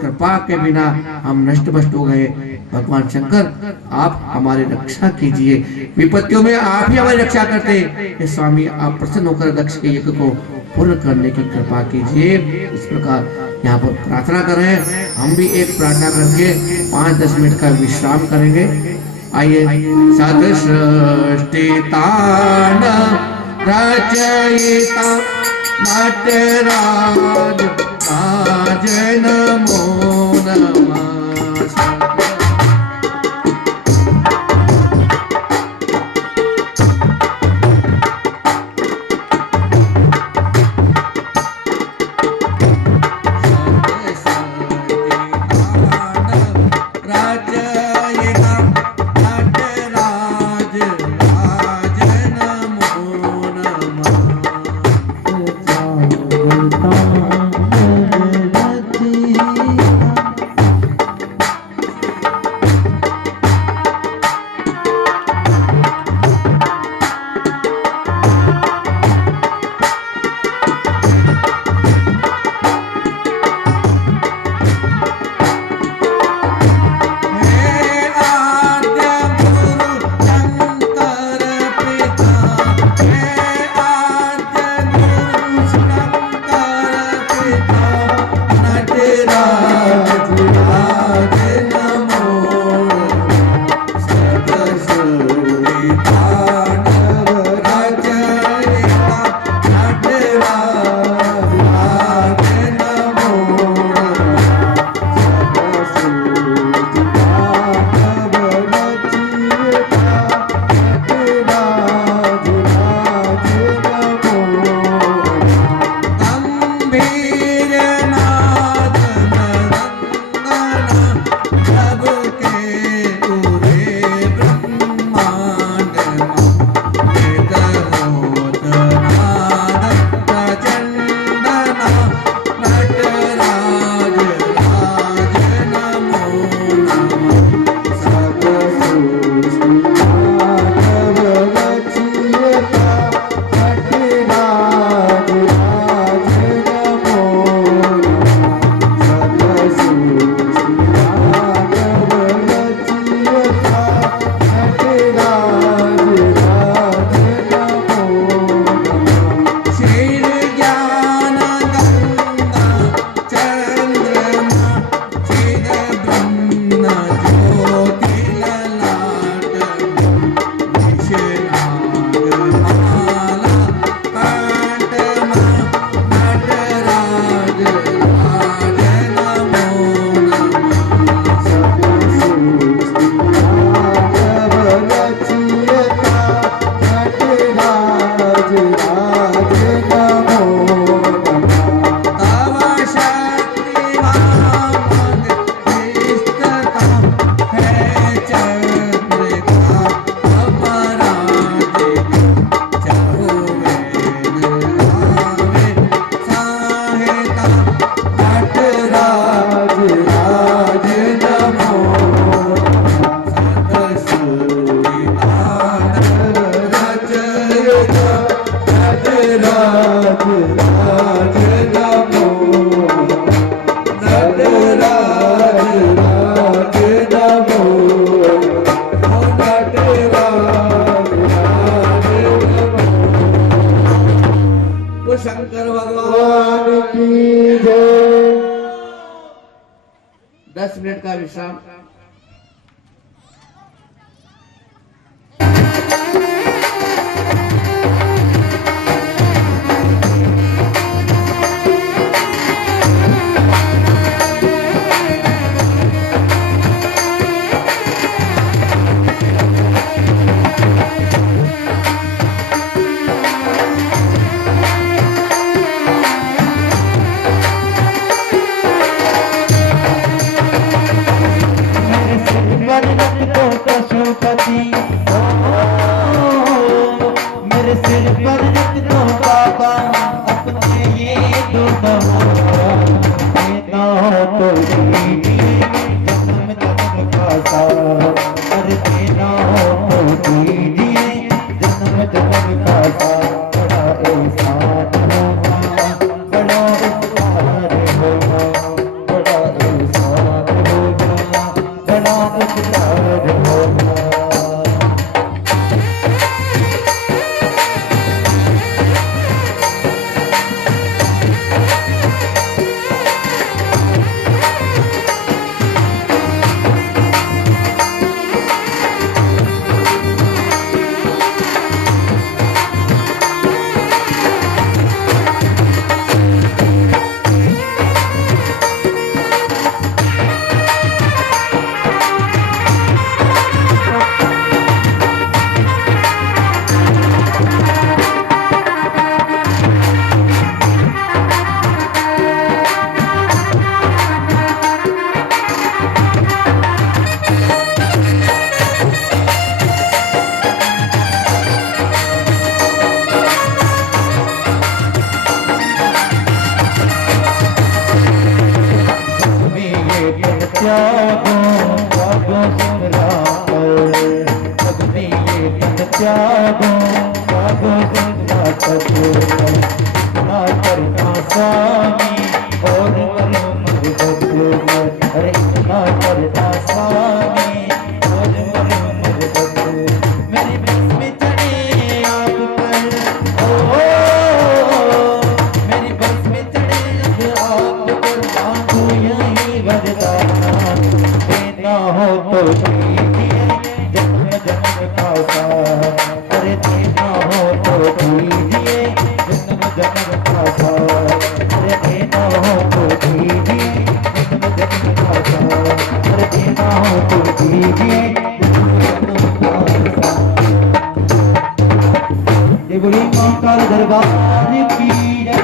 कृपा के बिना हम नष्ट भ्रष्ट हो गए। भगवान शंकर आप हमारी रक्षा कीजिए, विपत्तियों में आप ही हमारी रक्षा करते हैं। स्वामी आप प्रसन्न होकर दक्ष के यज्ञ को पूर्ण करने की कृपा कीजिए। इस प्रकार यहाँ पर प्रार्थना कर रहे हैं। हम भी एक प्रार्थना करके 5-10 मिनट का विश्राम करेंगे। आइए। सद सृष्टि तान रचयिता नटराज राज नमो नमः। राज राज नमो नटराज राज नमो नटराज राज नमो। वो शंकर भगवान की जय। 10 मिनट का विश्राम। मेरे सिर पर रख दो बाबा अपने ये दो देना तो दीजिए जन्म जन्म का साथ, अरे देना तो दीजिए जन्म जन्म का साथ। बड़ा एहसान होगा, बड़ा उपकार होगा, बड़ा एहसान होगा, बड़ा उपकार होगा। त्यागो त्यागो सिमराकर अग्नि ये तन त्यागो त्यागो सिमराकर ना करना स्वामी और मरो मरदत। अरे इतना करना स्वामी और मरो मरदत। मेरी बस में चढ़े आप पर ओ मेरी बस में चढ़े आप पर मांगो यही वरदान। हो तो दीजिए जन्म जन्म का साथ, अरे देना हो तो दीजिए जन्म जन्म का साथ, अरे देना हो तो दीजिए जन्म जन्म का साथ, अरे देना हो तो दीजिए जन्म जन्म का साथ। ये बोली महाकाल दरबार की जय।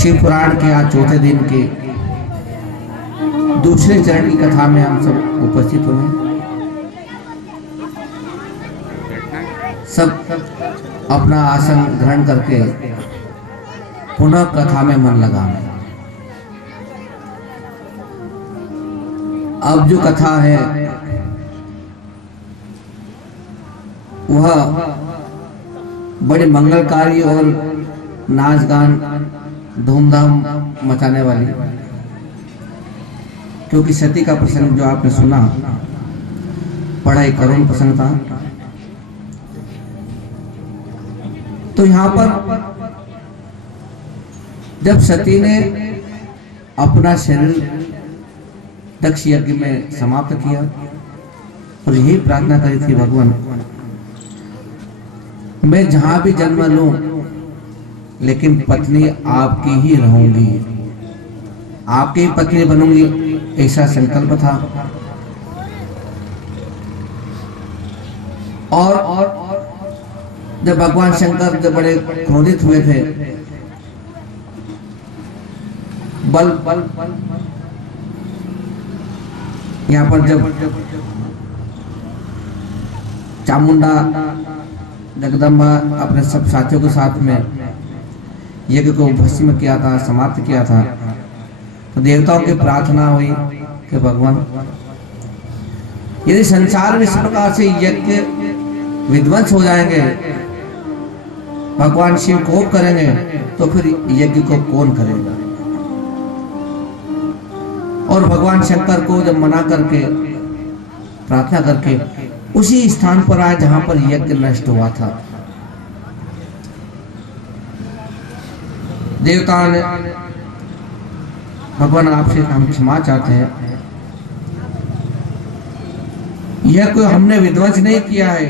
शिव पुराण के आज चौथे दिन के दूसरे चरण की कथा में हम सब उपस्थित हुए। सब अपना आसन ग्रहण करके पुनः कथा में मन लगाए। अब जो कथा है वह बड़े मंगलकारी और नाच गान धूमधाम मचाने वाली, क्योंकि सती का प्रसंग जो आपने सुना बड़ा ही करुण प्रसंग था। तो यहाँ पर जब सती ने अपना शरीर दक्ष यज्ञ में समाप्त किया और यही प्रार्थना करी थी, भगवान मैं जहां भी जन्म लूं लेकिन पत्नी आपकी ही रहूंगी, आपकी ही पत्नी बनूंगी, ऐसा संकल्प था। और जब भगवान शंकर जब बड़े क्रोधित हुए थे, बल यहाँ पर जब चामुंडा जगदम्बा अपने सब साथियों के साथ में यज्ञ को भस्म किया था, समाप्त किया था, तो देवताओं की प्रार्थना हुई कि भगवान यदि संसार में इस प्रकार से यज्ञ विध्वंस हो जाएंगे, भगवान शिव कोप करेंगे, तो फिर यज्ञ को कौन करेगा? और भगवान शंकर को जब मना करके प्रार्थना करके उसी स्थान पर आए जहां पर यज्ञ नष्ट हुआ था। देवता ने भगवान आपसे हम क्षमा चाहते हैं, यह कोई हमने विध्वंस नहीं किया है,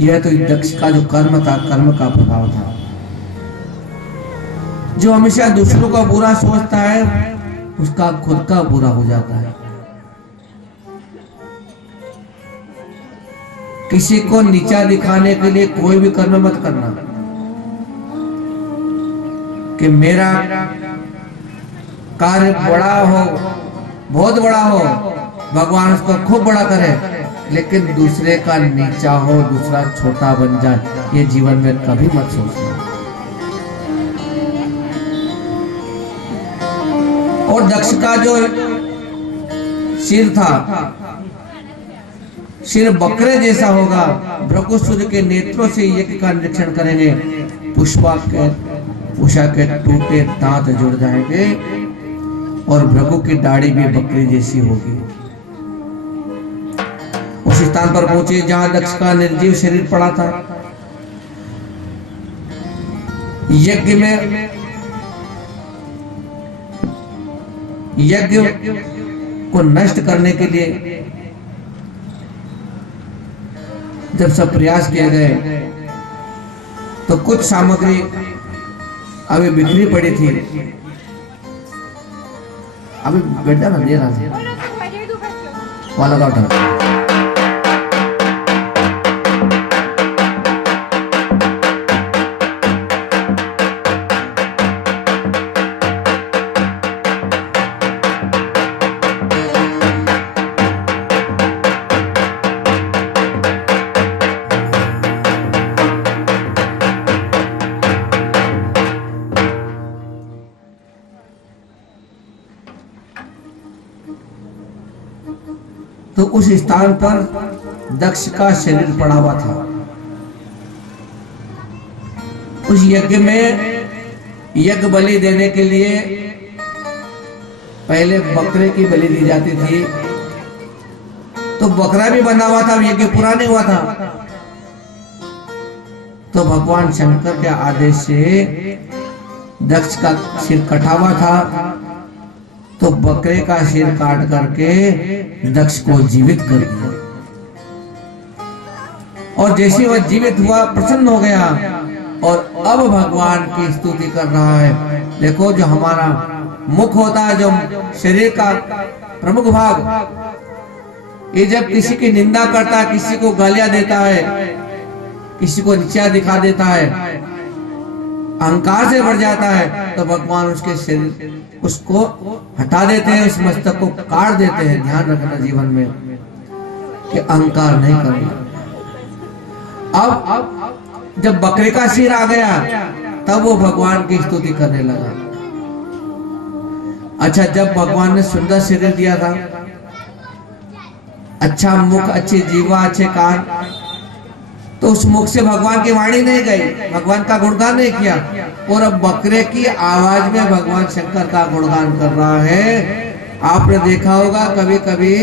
यह तो दक्ष का जो कर्म था, कर्म का प्रभाव था। जो हमेशा दूसरों का बुरा सोचता है उसका खुद का बुरा हो जाता है। किसी को नीचा दिखाने के लिए कोई भी कर्म मत करना कि मेरा कार्य बड़ा हो, बहुत बड़ा हो, भगवान उसको खूब बड़ा करे, लेकिन दूसरे का नीचा हो, दूसरा छोटा बन जाए, ये जीवन में कभी मत सोचना। और दक्ष का जो सिर था, सिर बकरे जैसा होगा। भृगुसुर के नेत्रों से यज्ञ का निरीक्षण करेंगे, उषा के टूटे दांत जुड़ जाएंगे और भृगु की दाढ़ी भी बकरी जैसी होगी। उस स्थान पर पहुंचे जहां दक्ष का निर्जीव शरीर पड़ा था। यज्ञ को नष्ट करने के लिए जब सब प्रयास किए गए तो कुछ सामग्री अभी बिखरी पड़ी थी। अभी बैठ जाना, दे रहा था वाला का उठा। तो उस स्थान पर दक्ष का शरीर पड़ा हुआ था। उस यज्ञ में यज्ञ बलि देने के लिए पहले बकरे की बलि दी जाती थी, तो बकरा भी बंधा हुआ था, यज्ञ पूरा नहीं हुआ था। तो भगवान शंकर के आदेश से दक्ष का सिर कटा हुआ था, तो बकरे का सिर काट करके दक्ष को जीवित कर दिया। और जैसे वह जीवित हुआ, प्रसन्न हो गया और अब भगवान की स्तुति कर रहा है। देखो, जो हमारा मुख होता है, जो शरीर का प्रमुख भाग, ये जब किसी की निंदा करता है, किसी को गालियां देता है, किसी को नीचा दिखा देता है, अहंकार से बढ़ जाता है, तो भगवान उसके शरीर उसको हटा देते हैं, उस मस्तक को काट देते हैं। ध्यान रखना जीवन में कि अहंकार नहीं करना। अब जब बकरे का सिर आ गया, तब वो भगवान की स्तुति करने लगा। अच्छा, जब भगवान ने सुंदर शरीर दिया था, अच्छा मुख, अच्छी जीवा, अच्छे कान, तो उस मुख से भगवान की वाणी नहीं गई, भगवान का गुणगान नहीं किया। और अब बकरे की आवाज में भगवान शंकर का गुणगान कर रहा है। आपने देखा होगा कभी कभी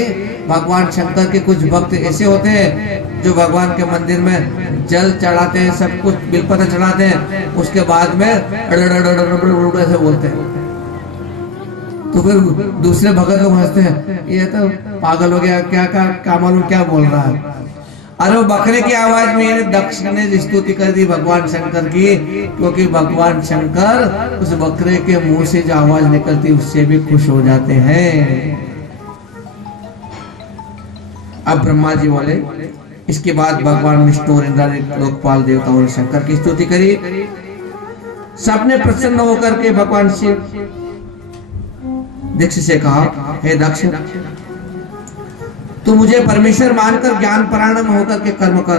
भगवान शंकर के कुछ भक्त ऐसे होते हैं जो भगवान के मंदिर में जल चढ़ाते हैं, सब कुछ बिलपत्र चढ़ाते हैं, उसके बाद में ऐसे बोलते हैं। तो फिर दूसरे भगत लोग हंसते हैं, ये तो पागल हो गया, क्या मालूम क्या बोल रहा है। अरे वो बकरे की आवाज में दक्ष ने स्तुति कर दी भगवान शंकर की, क्योंकि भगवान शंकर उस बकरे के मुंह से जो आवाज निकलती उससे भी खुश हो जाते हैं। अब ब्रह्मा जी बोले, इसके बाद भगवान विष्णु और इंद्र, लोकपाल देवताओं ने शंकर की स्तुति करी। सबने प्रसन्न होकर के भगवान शिव दक्ष से कहा, हे दक्ष, तू मुझे परमेश्वर मानकर ज्ञान परायण होकर के कर्म कर।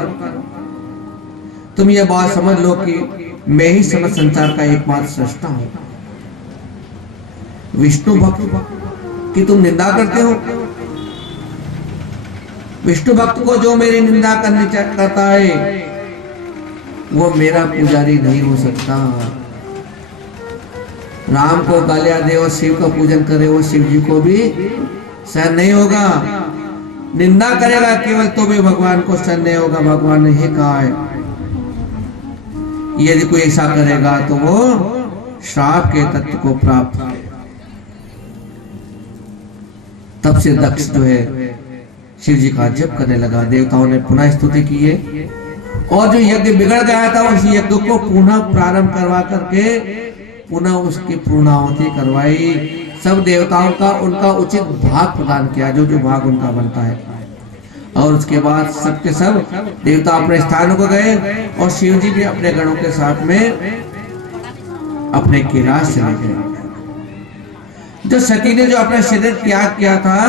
तुम ये बात समझ लो कि मैं ही समस्त संसार का एकमात्र सृष्टा हूं। विष्णु भक्त की तुम निंदा करते हो, विष्णु भक्त को जो मेरी निंदा करता है वो मेरा पुजारी नहीं हो सकता। राम को गालियां दे और शिव का पूजन करे वो शिव जी को भी सहन नहीं होगा। निंदा करेगा केवल तो भी भगवान को सहन नहीं होगा। भगवान ने ही कहा है यदि कोई ऐसा करेगा तो वो श्राप के तत्व को प्राप्त है। तब से दक्ष जो है शिव जी का जप करने लगा। देवताओं ने पुनः स्तुति की है और जो यज्ञ बिगड़ गया था उस यज्ञ को पुनः प्रारंभ करवा करके पुनः उसकी पूर्णाहुति करवाई। सब देवताओं का उनका उचित भाग प्रदान किया, जो जो भाग उनका बनता है। और उसके बाद सबके सब देवता अपने स्थानों को गए और शिव जी भी अपने गणों के साथ में अपने कैलाश चले गए। जो सती ने जो अपना शरीर त्याग किया था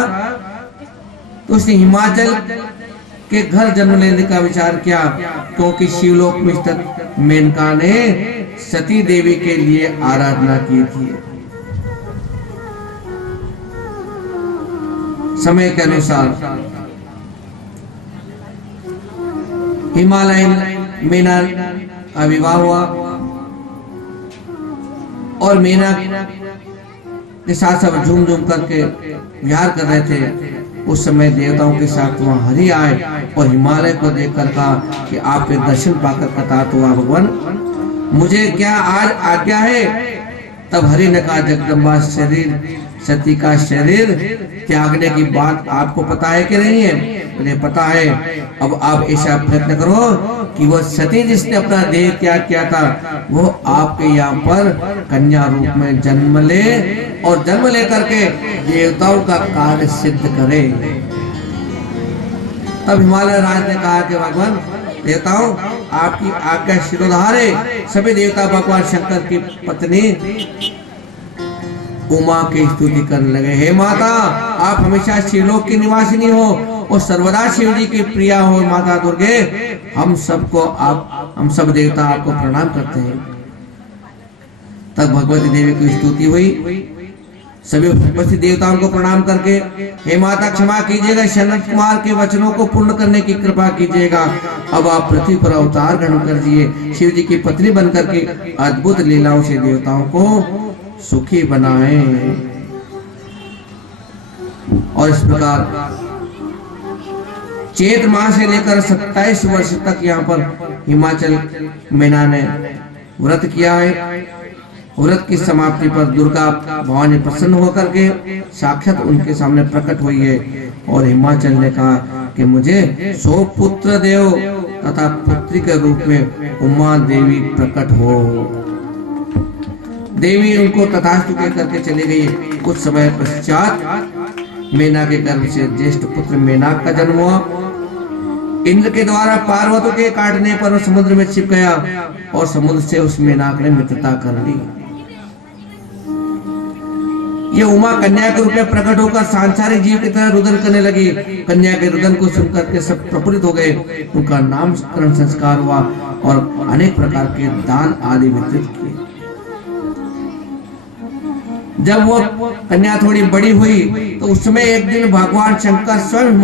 तो उसने हिमाचल के घर जन्म लेने का विचार किया, क्योंकि शिवलोक में स्थित मेनका ने सती देवी के लिए आराधना की थी। समय के अनुसार हिमालयन मीना का विवाह हुआ और मीना के साथ सब झूम झूम करके विहार कर रहे थे। उस समय देवताओं के साथ वहां हरि आए और हिमालय को देखकर कहा कि आपके दर्शन पाकर कथा हुआ भगवान, मुझे क्या आज आज्ञा है? तब हरि ने कहा जगदम्बा शरीर सती का शरीर त्यागने की बात आपको पता है कि नहीं है? मुझे पता है। अब आप ऐसा प्रयत्न करो कि वो सती जिसने अपना देह त्याग किया था वो आपके यहाँ पर कन्या रूप में जन्म ले और जन्म लेकर के देवताओं का कार्य सिद्ध करे। तब हिमालय राज ने कहा कि भगवान देवताओं आपकी आज्ञा शिरोधार है। सभी देवता भगवान शंकर की पत्नी उमा की स्तुति करने लगे। हे माता, आप हमेशा शिवलोक की निवासिनी हो और सर्वदा शिव जी की प्रिया हो। माता दुर्गे, हम सब देवता आपको प्रणाम करते हैं। तब भगवती देवी की स्तुति हुई। सभी उपस्थित देवताओं को प्रणाम करके हे माता क्षमा कीजिएगा, शरद कुमार के वचनों को पूर्ण करने की कृपा कीजिएगा। अब आप पृथ्वी पर अवतार ग्रहण कर दिए, शिव जी की पत्नी बनकर के अद्भुत लीलाओं से देवताओं को सुखी बनाए। और इस प्रकार चैत्र माह से लेकर 27 वर्ष तक यहाँ पर हिमाचल मीना ने व्रत किया है। व्रत की समाप्ति पर दुर्गा भवानी प्रसन्न होकर के साक्षात उनके सामने प्रकट हुई है और हिमाचल ने कहा कि मुझे 100 पुत्र देव तथा पुत्री के रूप में उमा देवी प्रकट हो। देवी उनको तथास्तु करके चली गई। कुछ समय पश्चात मीना के गर्भ से ज्येष्ठ पुत्र मेनाक का जन्म हुआ। इंद्र के द्वारा पार्वती के काटने पर वो समुद्र में छिप गया और समुद्र से उस मेनाक ने मित्रता कर ली। ये उमा कन्या के रूप में प्रकट होकर सांसारिक जीव की तरह रुदन करने लगी। कन्या के रुदन को सुनकर के सब प्रफुल्लित हो गए। उनका नामकरण संस्कार हुआ और अनेक प्रकार के दान आदि वितरित किए। जब वो कन्या थोड़ी बड़ी हुई तो उस समय एक दिन भगवान शंकर स्वयं